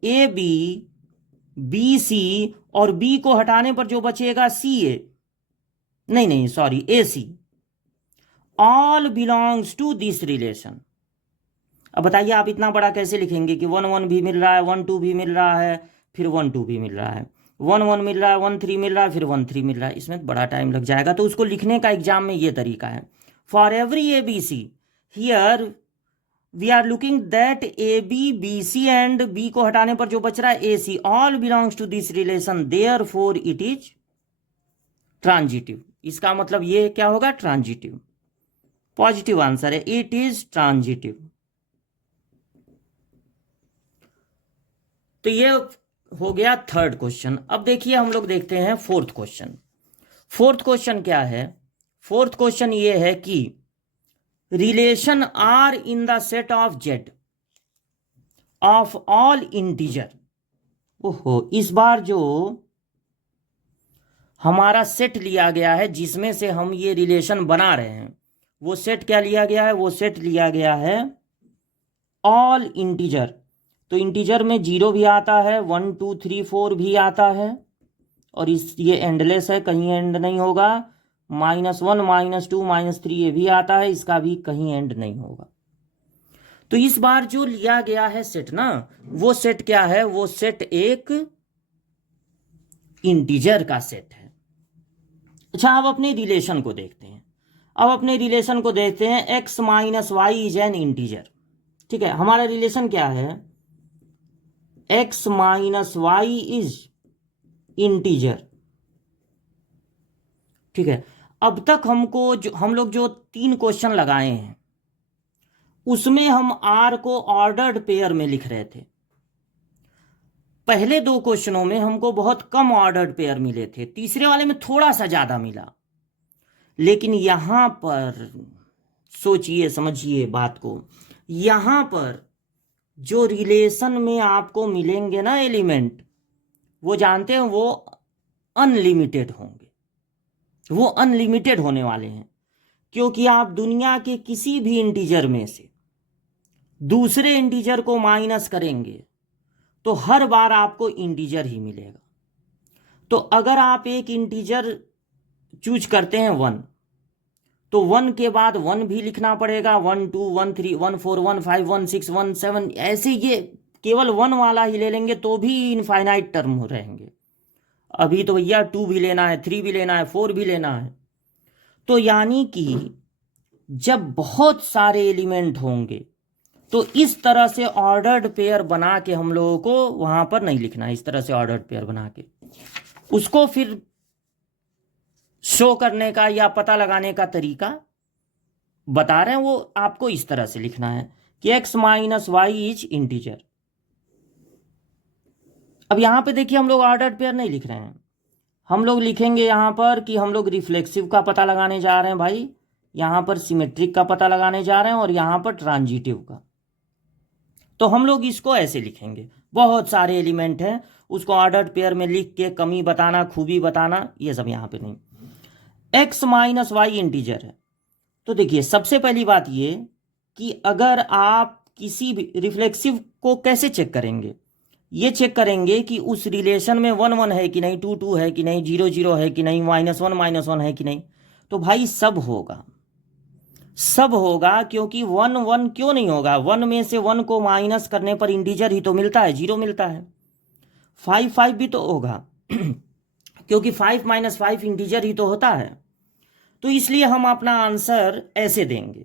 AB, BC और B को हटाने पर जो बचेगा CA, नहीं sorry AC, all belongs to this relation. अब बताइए आप इतना बड़ा कैसे लिखेंगे कि 1 1 भी मिल रहा है, 1 2 भी मिल रहा है, फिर 1 2 भी मिल रहा है, 1 1 मिल रहा है, 1 3 मिल रहा है, फिर 1 3 मिल रहा है। इसमें बड़ा टाइम लग जाएगा। तो उसको लिखने का एग्जाम में ये तरीका है, for every ABC, here we are looking that AB, BC and B को हटाने पर जो बच रहा है AC, all belongs to this relation, therefore it is transitive. इसका मतलब ये क्या होगा, ट्रांजिटिव। पॉजिटिव आंसर है, इट इज ट्रांजिटिव। तो ये हो गया थर्ड क्वेश्चन। अब देखिए हम लोग देखते हैं फोर्थ क्वेश्चन। फोर्थ क्वेश्चन क्या है? फोर्थ क्वेश्चन ये है कि relation R in the set of Z of all integer. ओहो, इस बार जो हमारा सेट लिया गया है जिसमें से हम ये रिलेशन बना रहे हैं, वो सेट क्या लिया गया है? वो सेट लिया गया है ऑल इंटीजर। तो इंटीजर में 0 भी आता है, 1 2 3 4 भी आता है, और इस ये एंडलेस है, कहीं एंड नहीं होगा। -1 -2 -3 ये भी आता है, इसका भी कहीं एंड नहीं होगा। तो इस बार जो लिया गया है सेट ना, वो सेट क्या है? वो सेट एक इंटीजर का सेट है। अच्छा, अब अपने रिलेशन को देखते हैं। अब अपने रिलेशन को देखते हैं, x - y is an integer. ठीक है, हमारा रिलेशन क्या है? x - y is integer. ठीक है, अब तक हम लोग जो 3 क्वेश्चन लगाए हैं उसमें हम r को ऑर्डर्ड पेयर में लिख रहे थे। पहले 2 क्वेश्चनों में हमको बहुत कम ऑर्डर्ड पेयर मिले थे, तीसरे वाले में थोड़ा सा ज्यादा मिला। लेकिन यहां पर सोचिए, समझिए बात को, यहां पर जो रिलेशन में आपको मिलेंगे ना एलिमेंट, वो जानते हैं वो अनलिमिटेड होंगे, वो अनलिमिटेड होने वाले हैं। क्योंकि आप दुनिया के किसी भी इंटीजर में से दूसरे इंटीजर को माइनस करेंगे तो हर बार आपको इंटीजर ही मिलेगा। तो अगर आप एक इंटीजर चूज करते हैं 1, तो 1 के बाद 1 भी लिखना पड़ेगा, 1 2 1 3 1 4 1 5 1 6 1 7, ऐसे ये केवल 1 वाला ही ले लेंगे तो भी इनफाइनाइट टर्म रहेंगे। अभी तो भैया 2 भी लेना है, 3 भी लेना है, 4 भी लेना है। तो यानी कि जब बहुत सारे एलिमेंट होंगे तो इस तरह से ऑर्डर्ड पेयर बना के हम लोगों को वहां पर नहीं लिखना है। इस तरह से ऑर्डर्ड पेयर बना के उसको फिर शो करने का या पता लगाने का तरीका बता रहे हैं, वो आपको इस तरह से लिखना है कि x - y इज इंटीजर। अब यहां पे देखिए हम लोग ऑर्डर्ड पेयर नहीं लिख रहे हैं, हम लोग लिखेंगे यहां पर कि हम लोग रिफ्लेक्सिव का पता लगाने जा रहे हैं भाई, यहां पर सिमेट्रिक का पता लगाने जा रहे हैं, और यहां पर ट्रांजिटिव का। तो हम लोग इसको ऐसे लिखेंगे, बहुत सारे एलिमेंट हैं, उसको ऑर्डर्ड पेयर में लिख के कमी बताना, खूबी बताना, ये सब यहां पे नहीं। x - y इंटीजर है। तो देखिए सबसे पहली बात ये कि अगर आप किसी भी रिफ्लेक्सिव को कैसे चेक करेंगे, ये चेक करेंगे कि उस रिलेशन में 1 1 है कि नहीं, 2 2 है कि नहीं, 0 0 है कि नहीं, -1 -1 है कि नहीं। तो भाई सब होगा, सब होगा, क्योंकि 1 1 क्यों नहीं होगा? 1 में से 1 को माइनस करने पर इंटीजर ही तो मिलता है, 0 मिलता है। 5 5 भी तो होगा क्योंकि 5 - 5 इंटीजर ही तो होता है। तो इसलिए हम अपना आंसर ऐसे देंगे,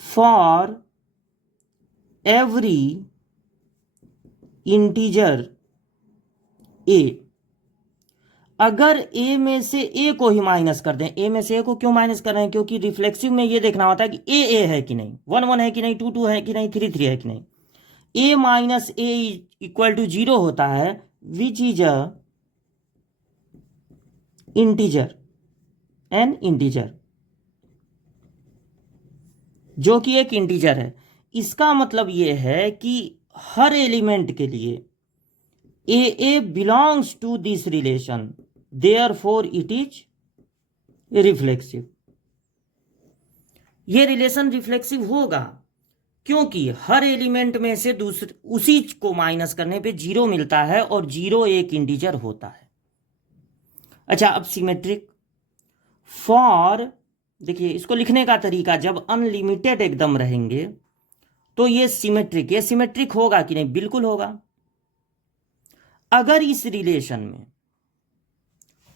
फॉर एवरी इंटीजर ए। अगर ए में से ए को ही माइनस कर दें, ए में से ए को क्यों माइनस कर रहे हैं? क्योंकि रिफ्लेक्सिव में ये देखना होता है कि ए है कि नहीं, 1 1 है कि नहीं, 2 2 है कि नहीं, 3 3 है कि नहीं। ए - ए इक्वल टू 0 होता है, which is a integer, N integer, जो कि एक इंटीजर है। इसका मतलब यह है कि हर एलिमेंट के लिए a belongs to this relation, therefore it is reflexive. ये रिलेशन रिफ्लेक्सिव होगा क्योंकि हर एलिमेंट में से दूसरे उसी को माइनस करने पे 0 मिलता है, और 0 एक इंटीजर होता है। अच्छा, अब सिमेट्रिक, फॉर, देखिए इसको लिखने का तरीका, जब अनलिमिटेड एकदम रहेंगे तो ये सिमेट्रिक होगा कि नहीं? बिल्कुल होगा। अगर इस रिलेशन में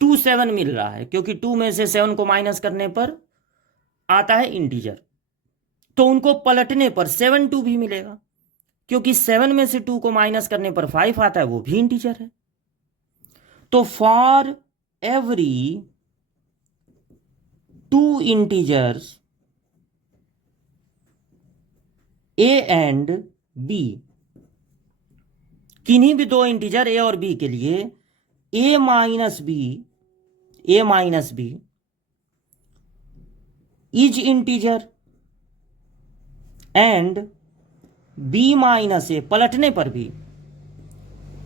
2 7 मिल रहा है, क्योंकि 2 में से 7 को माइनस करने पर आता है इंटीजर, तो उनको पलटने पर 7 2 भी मिलेगा, क्योंकि 7 में से 2 को माइनस करने पर 5 आता है, वो भी इंटीजर है। तो for every two integers a and b, किन्हीं भी दो इंटीजर a और b के लिए a minus b is integer and b minus a पलटने पर भी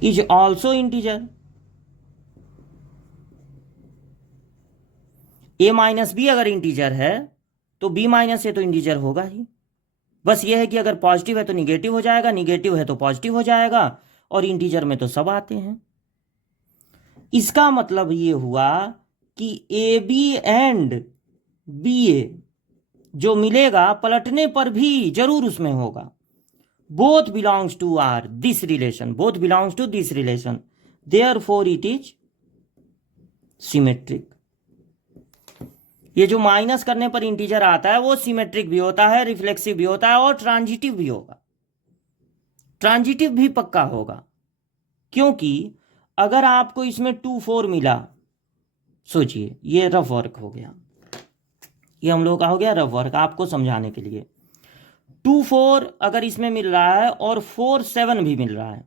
is also integer. a minus B अगर इंटीजर है तो b माइनस ए तो इंटीजर होगा ही। बस यह है कि अगर पॉजिटिव है तो निगेटिव हो जाएगा, निगेटिव है तो पॉजिटिव हो जाएगा, और इंटीजर में तो सब आते हैं। इसका मतलब ये हुआ कि A B and B A जो मिलेगा पलटने पर भी जरूर उसमें होगा। Both belongs to R this relation, both belongs to this relation, therefore it is symmetric. ये जो माइनस करने पर इंटीजर आता है वो सिमेट्रिक भी होता है, रिफ्लेक्सिव भी होता है और ट्रांजिटिव भी होगा। ट्रांजिटिव भी पक्का होगा, क्योंकि अगर आपको इसमें 2 4 मिला, सोचिए ये रफ वर्क हो गया, ये हम लोगों का हो गया रफ वर्क आपको समझाने के लिए। 2 4 अगर इसमें मिल रहा है और 4 7 भी मिल रहा है,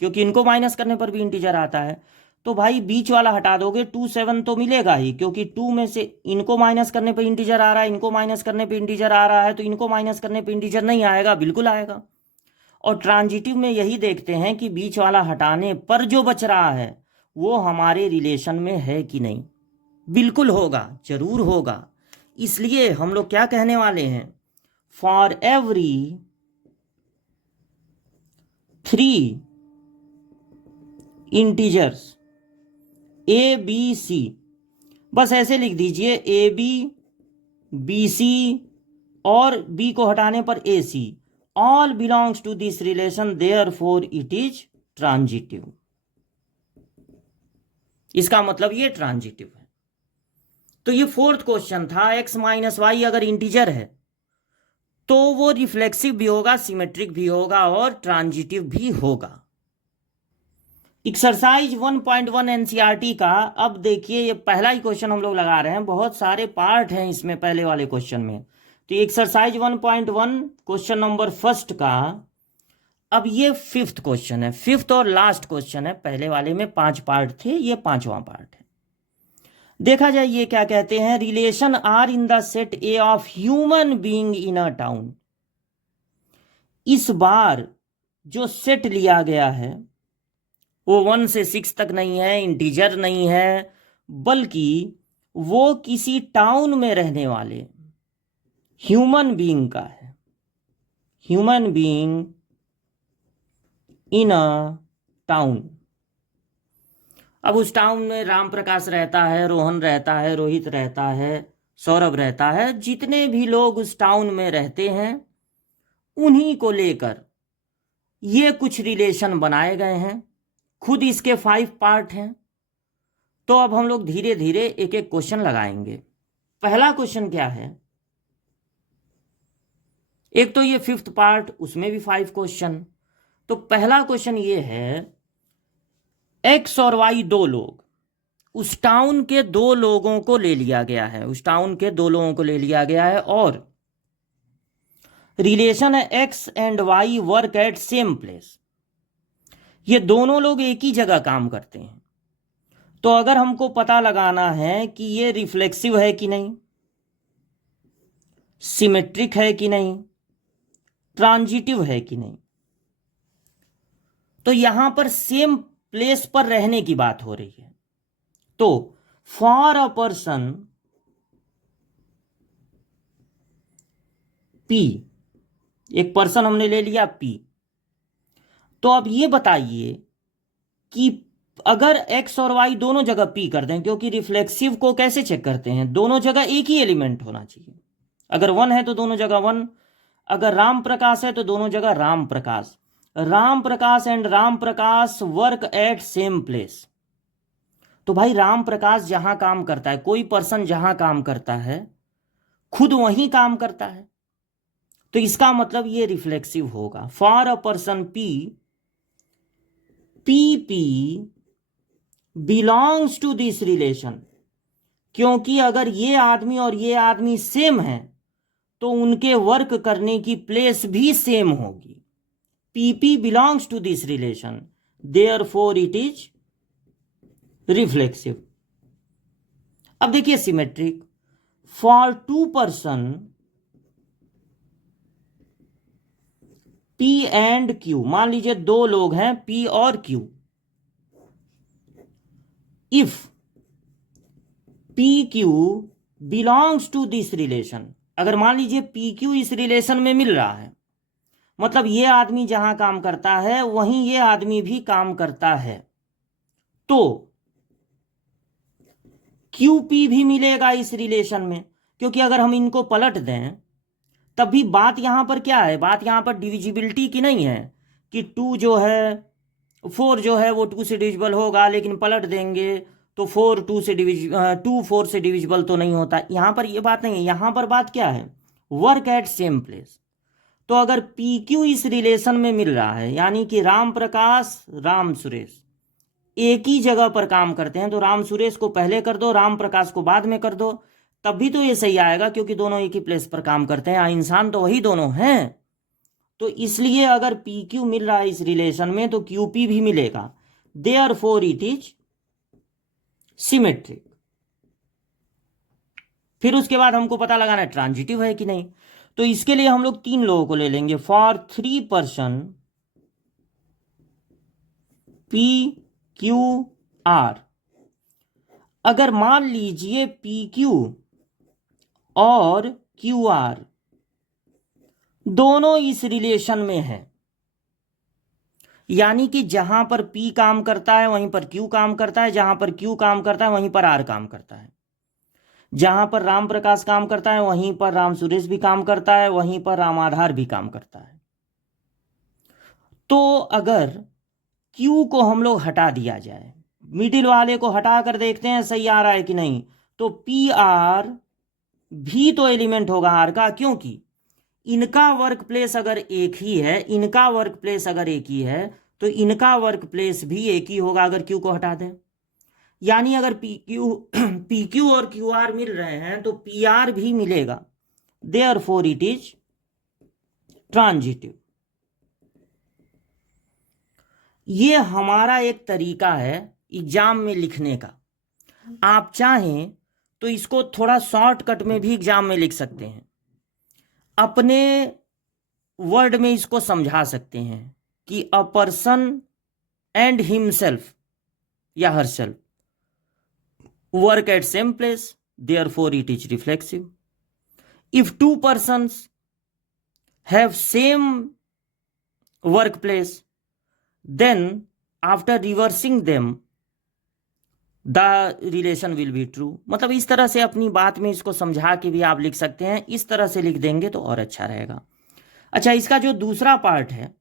क्योंकि इनको माइनस करने पर भी इंटीजर आता है, तो भाई बीच वाला हटा दोगे 2 7 तो मिलेगा ही, क्योंकि 2 में से इनको माइनस करने पर इंटीजर आ रहा है, इनको माइनस करने पर इंटीजर आ रहा है, तो इनको माइनस करने पर इंटीजर नहीं आएगा, बिल्कुल आएगा। और ट्रांजिटिव में यही देखते हैं कि बीच वाला हटाने पर जो बच रहा है वो हमारे रिलेशन में है कि नहीं। बिल्कुल होगा, जरूर होगा। इसलिए हम लोग क्या कहने वाले हैं, for every 3 integers A B C, बस ऐसे लिख दीजिए ए बी सी और बी को हटाने पर a c, all belongs to this relation, therefore it is transitive. इसका मतलब ये ट्रांजिटिव है। तो ये 4th क्वेश्चन था, x माइनस वाई अगर इंटीजर है तो वो रिफ्लेक्सिव भी होगा, सिमेट्रिक भी होगा और ट्रांजिटिव भी होगा। एक्सरसाइज 1.1 एनसीईआरटी का अब देखिए, ये पहला ही क्वेश्चन हम लोग लगा रहे हैं, बहुत सारे पार्ट हैं इसमें पहले वाले क्वेश्चन में। तो एक्सरसाइज 1.1 क्वेश्चन नंबर 1 का अब ये 5th क्वेश्चन है, 5th और लास्ट क्वेश्चन है। पहले वाले में 5 पार्ट थे, ये 5वां पार्ट है। देखा जाए ये क्या कहते हैं, relation R in the set A of human being in a town. इस बार जो सेट लिया गया है वो 1 से 6 तक नहीं है, इंटीजर नहीं है, बल्कि वो किसी टाउन में रहने वाले ह्यूमन बीइंग का है। Human being in a town. अब उस टाउन में राम प्रकाश रहता है, रोहन रहता है, रोहित रहता है, सौरभ रहता है, जितने भी लोग उस टाउन में रहते हैं उन्हीं को लेकर ये कुछ रिलेशन बनाए गए हैं। खुद इसके 5 पार्ट हैं। तो अब हम लोग धीरे धीरे एक एक क्वेश्चन लगाएंगे। पहला क्वेश्चन क्या है, एक तो ये 5th पार्ट, उसमें भी 5 क्वेश्चन। तो पहला क्वेश्चन ये है, एक्स और वाई 2 लोग, उस टाउन के 2 लोगों को ले लिया गया है, उस टाउन के 2 लोगों को ले लिया गया है और रिलेशन है x and y work at same place. ये दोनों लोग एक ही जगह काम करते हैं। तो अगर हमको पता लगाना है कि ये रिफ्लेक्सिव है कि नहीं, सिमेट्रिक है कि नहीं, ट्रांजिटिव है कि नहीं, तो यहां पर सेम प्लेस पर रहने की बात हो रही है। तो फॉर अ पर्सन पी, एक पर्सन हमने ले लिया पी, तो अब ये बताइए कि अगर एक्स और वाई दोनों जगह पी कर दें, क्योंकि रिफ्लेक्सिव को कैसे चेक करते हैं, दोनों जगह एक ही एलिमेंट होना चाहिए। अगर 1 है तो दोनों जगह 1, अगर राम प्रकाश है तो दोनों जगह Ram Prakash. Ram Prakash and Ram Prakash work at same place. तो भाई राम प्रकाश जहां काम करता है, कोई पर्सन जहां काम करता है खुद वहीं काम करता है, तो इसका मतलब ये रिफ्लेक्सिव होगा। For a person P, P P belongs to this relation, क्योंकि अगर ये आदमी और ये आदमी सेम है तो उनके वर्क करने की प्लेस भी सेम होगी। P P belongs to this relation, therefore it is reflexive. अब देखिए symmetric, for two person P and Q, मान लीजिए दो लोग हैं P और Q। If PQ belongs to this relation, अगर मान लीजिए PQ इस रिलेशन में मिल रहा है, मतलब ये आदमी जहां काम करता है वहीं ये आदमी भी काम करता है, तो QP भी मिलेगा इस रिलेशन में। क्योंकि अगर हम इनको पलट दें तब भी बात यहां पर क्या है, बात यहां पर डिविजिबिलिटी की नहीं है कि 2 जो है 4 जो है वो 2 से डिविजिबल होगा, लेकिन पलट देंगे तो 2 4 से डिविजिबल तो नहीं होता। यहां पर ये बात नहीं है, यहां पर बात क्या है, वर्क एट सेम प्लेस। तो अगर PQ इस रिलेशन में मिल रहा है, यानी कि राम प्रकाश राम सुरेश एक ही जगह पर काम करते हैं, तो राम सुरेश को पहले कर दो, राम प्रकाश को बाद में कर दो, तब भी तो ये सही आएगा, क्योंकि दोनों एक ही प्लेस पर काम करते हैं, इंसान तो वही दोनों हैं। तो इसलिए अगर PQ मिल रहा है इस रिलेशन में तो QP भी मिलेगा, देयरफॉर इट इज सिमेट्रिक। फिर उसके बाद हमको पता लगाना है ट्रांजिटिव है कि नहीं। तो इसके लिए हम लोग 3 लोगों को ले लेंगे। फॉर 3 पर्सन PQR, अगर मान लीजिए PQ और QR दोनों इस रिलेशन में है, यानी कि जहां पर P काम करता है वहीं पर Q काम करता है, जहां पर Q काम करता है वहीं पर R काम करता है, जहां पर राम प्रकाश काम करता है वहीं पर राम सुरेश भी काम करता है, वहीं पर राम आधार भी काम करता है। तो अगर Q को हम लोग हटा दिया जाए, मिडिल वाले को हटा कर देखते हैं सही आ रहा है कि नहीं, तो PR भी तो एलिमेंट होगा R का, क्योंकि इनका वर्क प्लेस अगर एक ही है, इनका वर्क प्लेस अगर एक ही है तो इनका वर्क प्लेस भी एक ही होगा अगर Q को हटा दें। यानी अगर PQ और QR मिल रहे हैं तो PR भी मिलेगा, देयरफॉर इट इज ट्रांजिटिव। ये हमारा एक तरीका है एग्जाम में लिखने का। आप चाहें तो इसको थोड़ा शॉर्टकट में भी एग्जाम में लिख सकते हैं, अपने वर्ड में इसको समझा सकते हैं कि अ पर्सन एंड हिमसेल्फ या herself work at same place, therefore it is reflexive. If 2 persons have same workplace, then after reversing them the relation will be true। मतलब इस तरह से अपनी बात में इसको समझा के भी आप लिख सकते हैं, इस तरह से लिख देंगे तो और अच्छा रहेगा। अच्छा, इसका जो दूसरा पार्ट है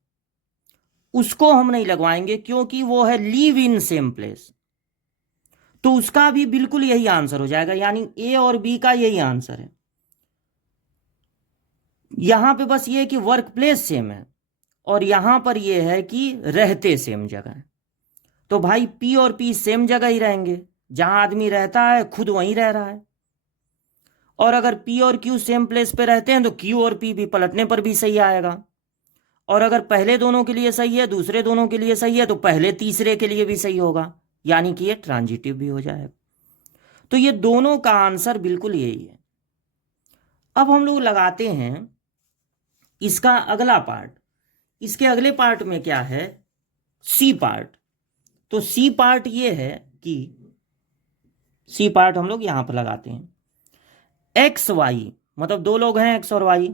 उसको हम नहीं लगवाएंगे, क्योंकि वो है लिव इन सेम प्लेस, तो उसका भी बिल्कुल यही आंसर हो जाएगा, यानी A और B का यही आंसर है। यहां पे बस ये है कि वर्क प्लेस सेम है, और यहां पर ये है कि रहते सेम जगह है। तो भाई P और P सेम जगह ही रहेंगे, जहां आदमी रहता है खुद वहीं रह रहा है। और अगर P और Q सेम प्लेस पे रहते हैं तो Q और P भी पलटने पर भी सही आएगा। और अगर पहले दोनों के लिए सही है, दूसरे दोनों के लिए सही है, तो पहले तीसरे के लिए भी सही होगा, यानी कि ये ट्रांजिटिव भी हो जाएगा। तो ये दोनों का आंसर बिल्कुल यही है। अब हम लोग लगाते हैं इसका अगला पार्ट। इसके अगले पार्ट में क्या है, सी पार्ट। तो सी पार्ट ये है कि सी पार्ट हम लोग यहां पर लगाते हैं, एक्स वाई, मतलब दो लोग हैं एक्स और y,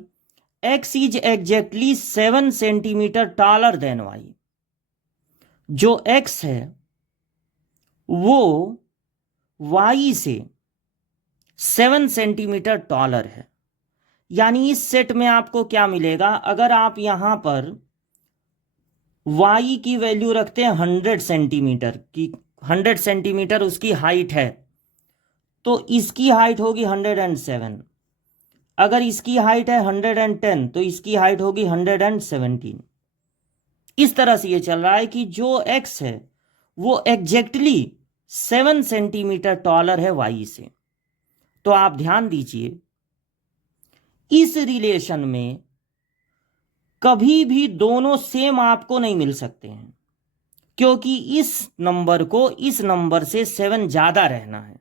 x is exactly 7 centimetre taller than y. जो एक्स है वो वाई से 7 सेंटीमीटर टॉलर है। यानी इस सेट में आपको क्या मिलेगा, अगर आप यहां पर y की वैल्यू रखते हैं 100 सेंटीमीटर की, 100 सेंटीमीटर उसकी हाइट है, तो इसकी हाइट होगी 107। अगर इसकी हाइट है 110 तो इसकी हाइट होगी 117। इस तरह से ये चल रहा है कि जो x है वो एग्जैक्टली 7 सेंटीमीटर टॉलर है y से। तो आप ध्यान दीजिए, इस रिलेशन में कभी भी दोनों सेम आपको नहीं मिल सकते हैं, क्योंकि इस नंबर को इस नंबर से 7 ज़्यादा रहना है।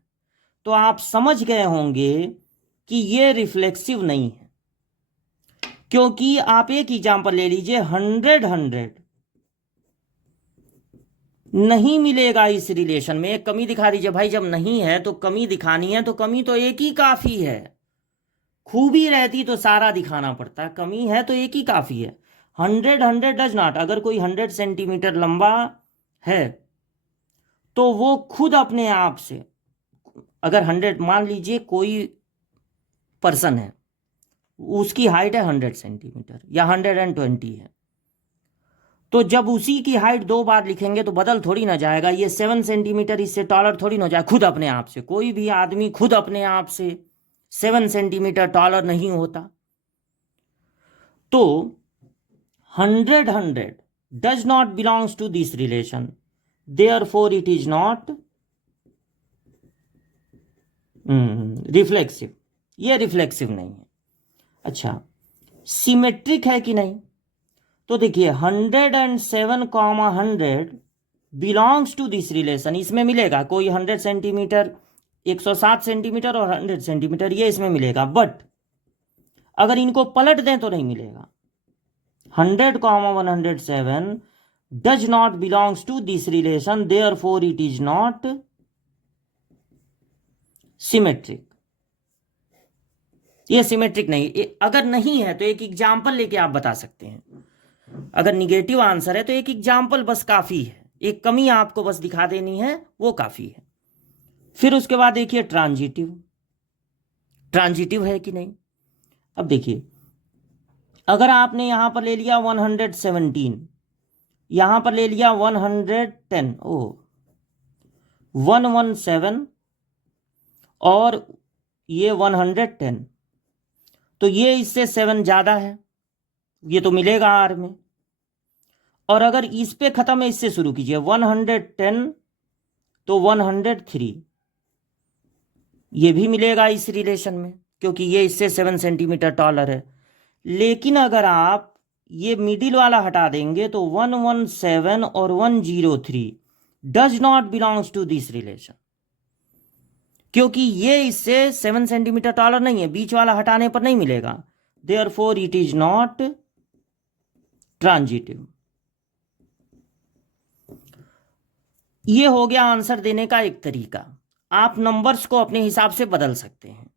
तो आप समझ गए होंगे कि ये रिफ्लेक्सिव नहीं है, क्योंकि आप एक एग्जांपल ले लीजिए, 100 नहीं मिलेगा इस रिलेशन में। एक कमी दिखा दीजिए भाई, जब नहीं है तो कमी दिखानी है, तो कमी तो एक ही काफ़ी है। खूबी रहती तो सारा दिखाना पड़ता, कमी है तो एक ही काफ़ी है। 100 डज नॉट, अगर कोई 100 सेंटीमीटर लंबा है तो वो खुद अपने आप से, अगर 100 मान लीजिए कोई पर्सन है, उसकी हाइट है 100 सेंटीमीटर या 120 है, तो जब उसी की हाइट 2 बार लिखेंगे तो बदल थोड़ी ना जाएगा। ये 7 सेंटीमीटर इससे टॉलर थोड़ी ना जाए खुद अपने आप से। कोई भी आदमी खुद अपने आप से 7 सेंटीमीटर टॉलर नहीं होता। तो 100 does not belongs to this relation, therefore it is not reflexive. ये रिफ्लेक्सिव नहीं है। अच्छा, सिमेट्रिक है कि नहीं? तो देखिए 107,100 बिलोंग्स टू दिस रिलेशन, इसमें मिलेगा कोई 100 सेंटीमीटर, 107 सेंटीमीटर और 100 सेंटीमीटर, ये इसमें मिलेगा। बट अगर इनको पलट दें तो नहीं मिलेगा। 100,107 does not belongs to this relation, therefore it is not symmetric. ये सिमेट्रिक नहीं। अगर नहीं है तो एक एग्जाम्पल लेके आप बता सकते हैं। अगर निगेटिव आंसर है तो एक एग्जाम्पल बस काफी है, एक कमी आपको बस दिखा देनी है, वो काफी है। फिर उसके बाद देखिए ट्रांजिटिव, ट्रांजिटिव है कि नहीं। अब देखिए, अगर आपने यहां पर ले लिया 117, यहां पर ले लिया 110, 117 और ये 110, तो ये इससे 7 ज़्यादा है, ये तो मिलेगा आर में। और अगर इस पे ख़त्म है, इससे शुरू कीजिए, 110 तो 103, ये भी मिलेगा इस रिलेशन में, क्योंकि ये इससे 7 सेंटीमीटर टॉलर है। लेकिन अगर आप ये मिडिल वाला हटा देंगे तो 117 और 103 does not belongs to this relation, क्योंकि ये इससे 7 सेंटीमीटर टॉलर नहीं है, बीच वाला हटाने पर नहीं मिलेगा। Therefore it is not transitive. ये हो गया आंसर देने का एक तरीका। आप नंबर्स को अपने हिसाब से बदल सकते हैं,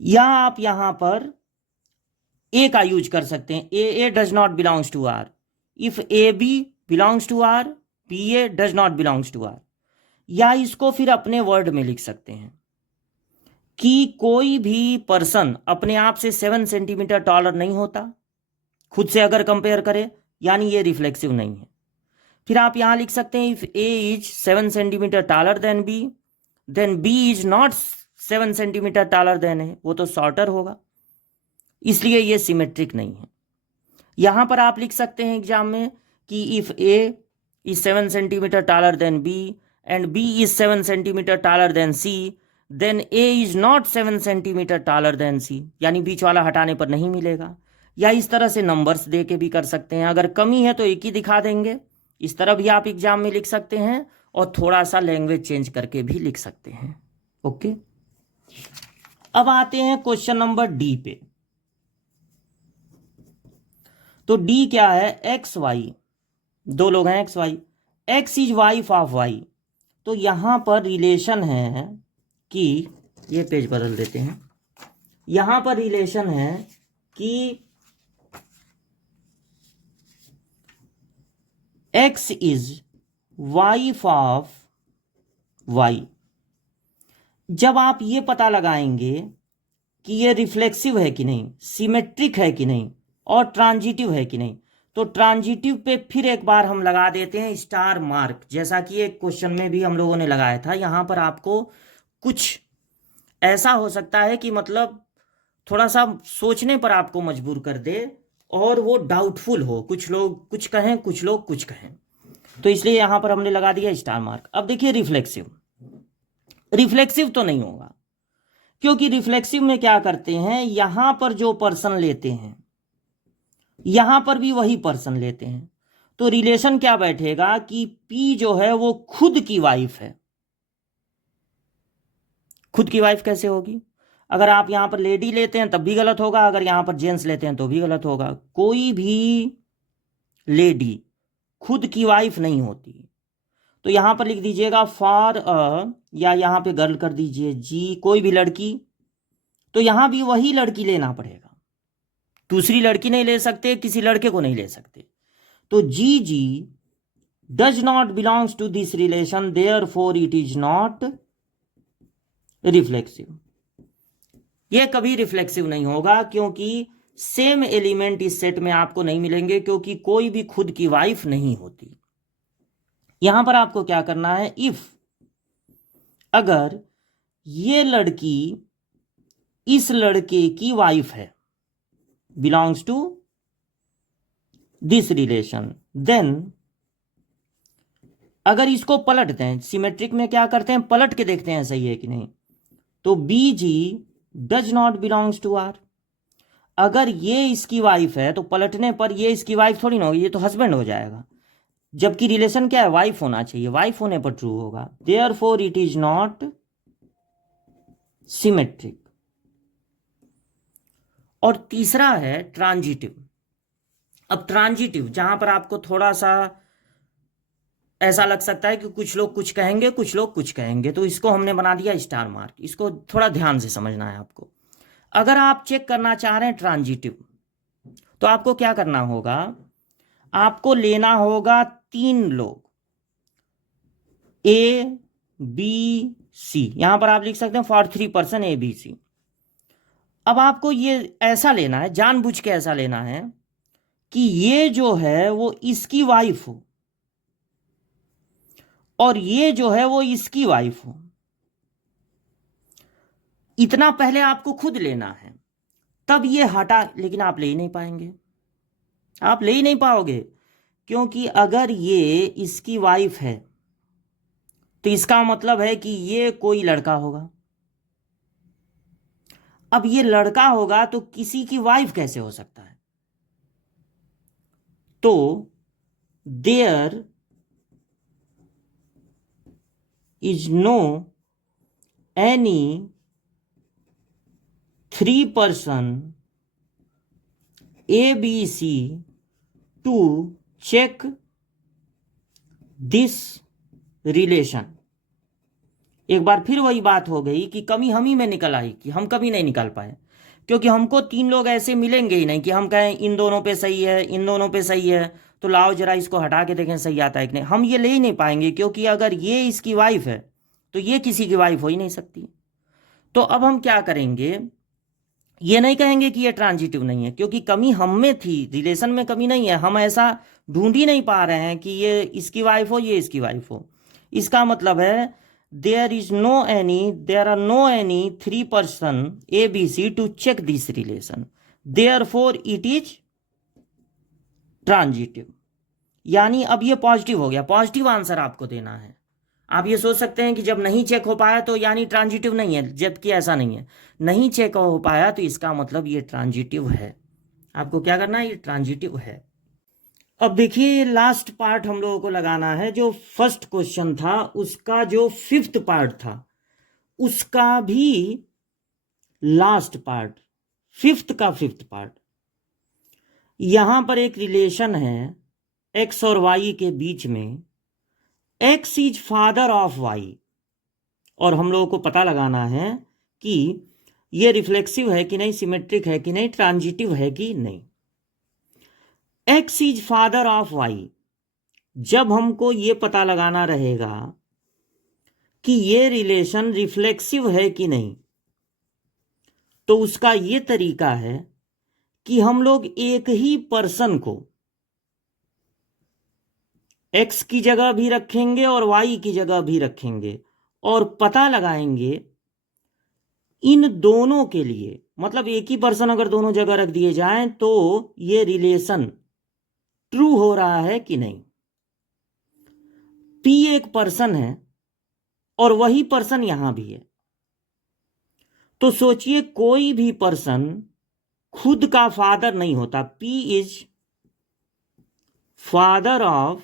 या आप यहां पर ए का यूज कर सकते हैं, a does not belongs to r. If a b belongs to r, b a does not belongs to r. या इसको फिर अपने वर्ड में लिख सकते हैं कि कोई भी पर्सन अपने आप से 7 सेंटीमीटर टॉलर नहीं होता, खुद से अगर कंपेयर करें, यानी ये रिफ्लेक्सिव नहीं है। फिर आप यहां लिख सकते हैं, if A is 7 centimetre taller than B, then B is not 7 centimetre taller than है, वो तो शॉर्टर होगा, इसलिए ये सिमेट्रिक नहीं है। यहां पर आप लिख सकते हैं एग्जाम में कि if A is 7 centimetre taller than b and b is 7 centimetre taller than c, then a is not 7 centimetre taller than c, यानी बीच वाला हटाने पर नहीं मिलेगा। या इस तरह से नंबर्स दे के भी कर सकते हैं। अगर कमी है तो एक ही दिखा देंगे, इस तरह भी आप एग्जाम में लिख सकते हैं, और थोड़ा सा लैंग्वेज चेंज करके भी लिख सकते हैं। ओके, अब आते हैं क्वेश्चन नंबर डी पे। तो डी क्या है? एक्स वाई, दो लोग हैं x y, x is wife of y. तो यहां पर रिलेशन है कि, ये पेज बदल देते हैं, यहां पर रिलेशन है कि X is wife of Y. जब आप ये पता लगाएंगे कि ये रिफ्लेक्सिव है कि नहीं, सिमेट्रिक है कि नहीं, और ट्रांजिटिव है कि नहीं, तो ट्रांजिटिव पे फिर एक बार हम लगा देते हैं स्टार मार्क, जैसा कि एक क्वेश्चन में भी हम लोगों ने लगाया था। यहां पर आपको कुछ ऐसा हो सकता है कि मतलब थोड़ा सा सोचने पर आपको मजबूर कर दे, और वो डाउटफुल हो, कुछ लोग कुछ कहें, कुछ लोग कुछ कहें। तो इसलिए यहां पर हमने लगा दिया स्टार मार्क। अब देखिए रिफ्लेक्सिव, रिफ्लेक्सिव तो नहीं होगा, क्योंकि रिफ्लेक्सिव में क्या करते हैं, यहां पर जो पर्सन लेते हैं यहां पर भी वही पर्सन लेते हैं, तो रिलेशन क्या बैठेगा कि पी जो है वो खुद की वाइफ है। खुद की वाइफ कैसे होगी, अगर आप यहां पर लेडी लेते हैं तब भी गलत होगा, अगर यहां पर जेंट्स लेते हैं तो भी गलत होगा। कोई भी लेडी खुद की वाइफ नहीं होती। तो यहां पर लिख दीजिएगा फॉर अ, या यहां पे गर्ल कर दीजिए जी, कोई भी लड़की, तो यहां भी वही लड़की लेना पड़ेगा, दूसरी लड़की नहीं ले सकते, किसी लड़के को नहीं ले सकते। तो जी जी does not belongs to this relation, therefore it is not reflexive. यह कभी रिफ्लेक्सिव नहीं होगा, क्योंकि सेम एलिमेंट इस सेट में आपको नहीं मिलेंगे, क्योंकि कोई भी खुद की वाइफ नहीं होती। यहां पर आपको क्या करना है, इफ अगर ये लड़की इस लड़के की वाइफ है, belongs to this relation, then अगर इसको पलट दें, सिमेट्रिक में क्या करते हैं, पलट के देखते हैं सही है कि नहीं, तो B G does not belongs to R. अगर ये इसकी वाइफ है तो पलटने पर ये इसकी वाइफ थोड़ी ना होगी, ये तो हस्बैंड हो जाएगा, जबकि रिलेशन क्या है, वाइफ होना चाहिए, वाइफ होने पर ट्रू होगा। Therefore it is not symmetric. और तीसरा है ट्रांजिटिव। अब ट्रांजिटिव जहां पर आपको थोड़ा सा ऐसा लग सकता है कि कुछ लोग कुछ कहेंगे कुछ लोग कुछ कहेंगे, तो इसको हमने बना दिया स्टार मार्क। इसको थोड़ा ध्यान से समझना है आपको। अगर आप चेक करना चाह रहे हैं ट्रांजिटिव, तो आपको क्या करना होगा, आपको लेना होगा 3 लोग, ए बी सी, यहां पर आप लिख सकते हैं for 3 person A B C. अब आपको ये ऐसा लेना है, जानबूझ के ऐसा लेना है कि ये जो है वो इसकी वाइफ हो और ये जो है वो इसकी वाइफ हो। इतना पहले आपको खुद लेना है, तब ये हटा, लेकिन आप ले ही नहीं पाएंगे, आप ले ही नहीं पाओगे, क्योंकि अगर ये इसकी वाइफ है तो इसका मतलब है कि ये कोई लड़का होगा। अब ये लड़का होगा तो किसी की वाइफ कैसे हो सकता है, तो there is no any 3 person A B C to check this relation. एक बार फिर वही बात हो गई कि कमी हम ही में निकल आई, कि हम कभी नहीं निकाल पाए, क्योंकि हमको 3 लोग ऐसे मिलेंगे ही नहीं कि हम कहें इन दोनों पे सही है, इन दोनों पे सही है, तो लाओ जरा इसको हटा के देखें सही आता है कि नहीं। हम ये ले ही नहीं पाएंगे, क्योंकि अगर ये इसकी वाइफ है तो ये किसी की वाइफ हो ही नहीं सकती। तो अब हम क्या करेंगे, ये नहीं कहेंगे कि ये ट्रांजिटिव नहीं है, क्योंकि कमी हम में थी, रिलेशन में कमी नहीं है, हम ऐसा ढूंढ ही नहीं पा रहे हैं कि ये इसकी वाइफ हो ये इसकी वाइफ हो। इसका मतलब है there are no any 3 person A B C to check this relation, therefore it is transitive. यानी अब ये पॉजिटिव हो गया, पॉजिटिव आंसर आपको देना है। आप ये सोच सकते हैं कि जब नहीं चेक हो पाया तो यानी ट्रांजिटिव नहीं है, जबकि ऐसा नहीं है, नहीं चेक हो पाया तो इसका मतलब ये ट्रांजिटिव है। आपको क्या करना है, ये ट्रांजिटिव है। अब देखिए लास्ट पार्ट हम लोगों को लगाना है, जो फर्स्ट क्वेश्चन था उसका जो 5th पार्ट था उसका भी लास्ट पार्ट, 5th का 5th पार्ट। यहां पर एक रिलेशन है एक्स और वाई के बीच में, X is father of Y, और हम लोगों को पता लगाना है कि ये रिफ्लेक्सिव है कि नहीं, सिमेट्रिक है कि नहीं, ट्रांजिटिव है कि नहीं। X is father of Y, जब हमको ये पता लगाना रहेगा कि ये रिलेशन रिफ्लेक्सिव है कि नहीं, तो उसका ये तरीका है कि हम लोग एक ही पर्सन को एक्स की जगह भी रखेंगे और वाई की जगह भी रखेंगे, और पता लगाएंगे इन दोनों के लिए, मतलब एक ही पर्सन अगर दोनों जगह रख दिए जाएं तो ये रिलेशन ट्रू हो रहा है कि नहीं। P एक पर्सन है और वही पर्सन यहां भी है। तो सोचिए कोई भी पर्सन खुद का फादर नहीं होता। P is father of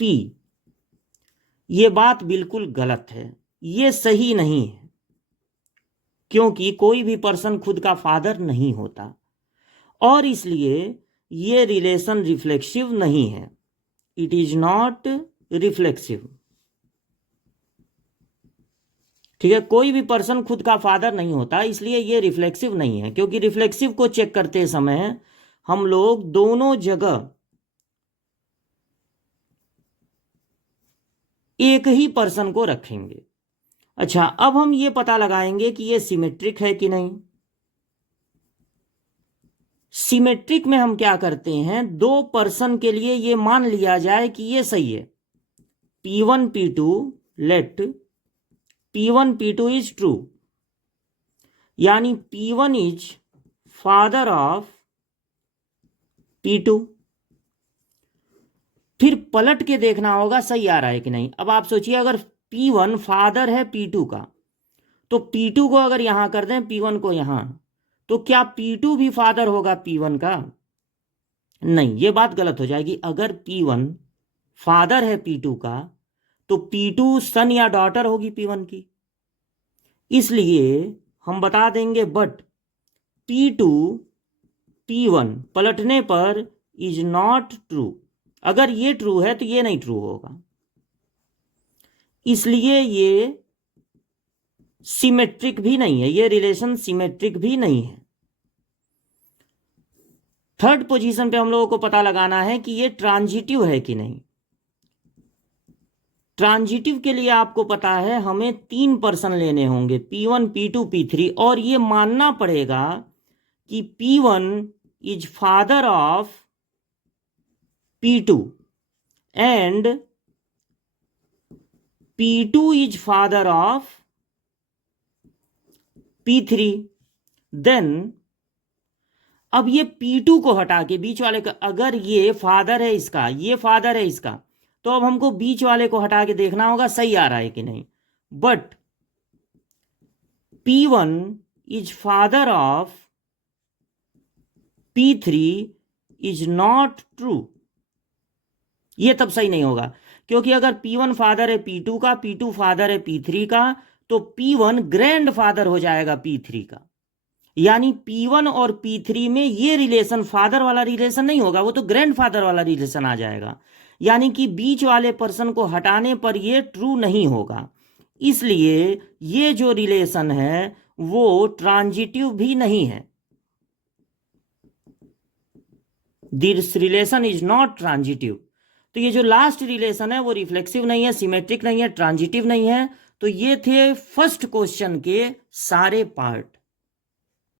P। ये बात बिल्कुल गलत है, ये सही नहीं है, क्योंकि कोई भी पर्सन खुद का फादर नहीं होता और इसलिए ये रिलेशन रिफ्लेक्सिव नहीं है। It is not reflexive. ठीक है, कोई भी पर्सन खुद का फादर नहीं होता, इसलिए ये रिफ्लेक्सिव नहीं है, क्योंकि रिफ्लेक्सिव को चेक करते समय हम लोग दोनों जगह एक ही पर्सन को रखेंगे। अच्छा, अब हम ये पता लगाएंगे कि ये सिमेट्रिक है कि नहीं। सिमेट्रिक में हम क्या करते हैं, दो पर्सन के लिए ये मान लिया जाए कि ये सही है। P1 P2, late P1 P2 is true, यानी P1 is father of P2। फिर पलट के देखना होगा सही आ रहा है कि नहीं। अब आप सोचिए, अगर P1 फादर है P2 का, तो P2 को अगर यहां कर दें, P1 को यहां, तो क्या P2 भी फादर होगा P1 का? नहीं, ये बात गलत हो जाएगी। अगर P1 फादर है P2 का, तो P2 सन या डॉटर होगी P1 की। इसलिए हम बता देंगे बट P2 P1 पलटने पर इज नॉट ट्रू। अगर ये ट्रू है तो ये नहीं ट्रू होगा, इसलिए ये सिमेट्रिक भी नहीं है, ये रिलेशन सिमेट्रिक भी नहीं है। थर्ड पोजीशन पे हम लोगों को पता लगाना है कि ये ट्रांजिटिव है कि नहीं। ट्रांजिटिव के लिए आपको पता है हमें 3 पर्सन लेने होंगे, P1 P2 P3, और ये मानना पड़ेगा कि P1 is father of P2 and P2 is father of P3। Then अब ये P2 को हटा के बीच वाले का, अगर ये फादर है इसका, ये फादर है इसका, तो अब हमको बीच वाले को हटा के देखना होगा सही आ रहा है कि नहीं। But P1 is father of P3 is not true. ये तब सही नहीं होगा, क्योंकि अगर P1 फादर है P2 का, P2 फादर है P3 का, तो P1 ग्रैंड फादर हो जाएगा P3 का। यानी P1 और P3 में ये रिलेशन फादर वाला रिलेशन नहीं होगा, वो तो ग्रैंड फादर वाला रिलेशन आ जाएगा। यानी कि बीच वाले पर्सन को हटाने पर ये ट्रू नहीं होगा, इसलिए ये जो रिलेशन है वो ट्रांजिटिव भी नहीं है। This relation is not transitive. तो ये जो लास्ट रिलेशन है वो रिफ्लेक्सिव नहीं है, सिमेट्रिक नहीं है, ट्रांजिटिव नहीं है। तो ये थे फर्स्ट क्वेश्चन के सारे पार्ट।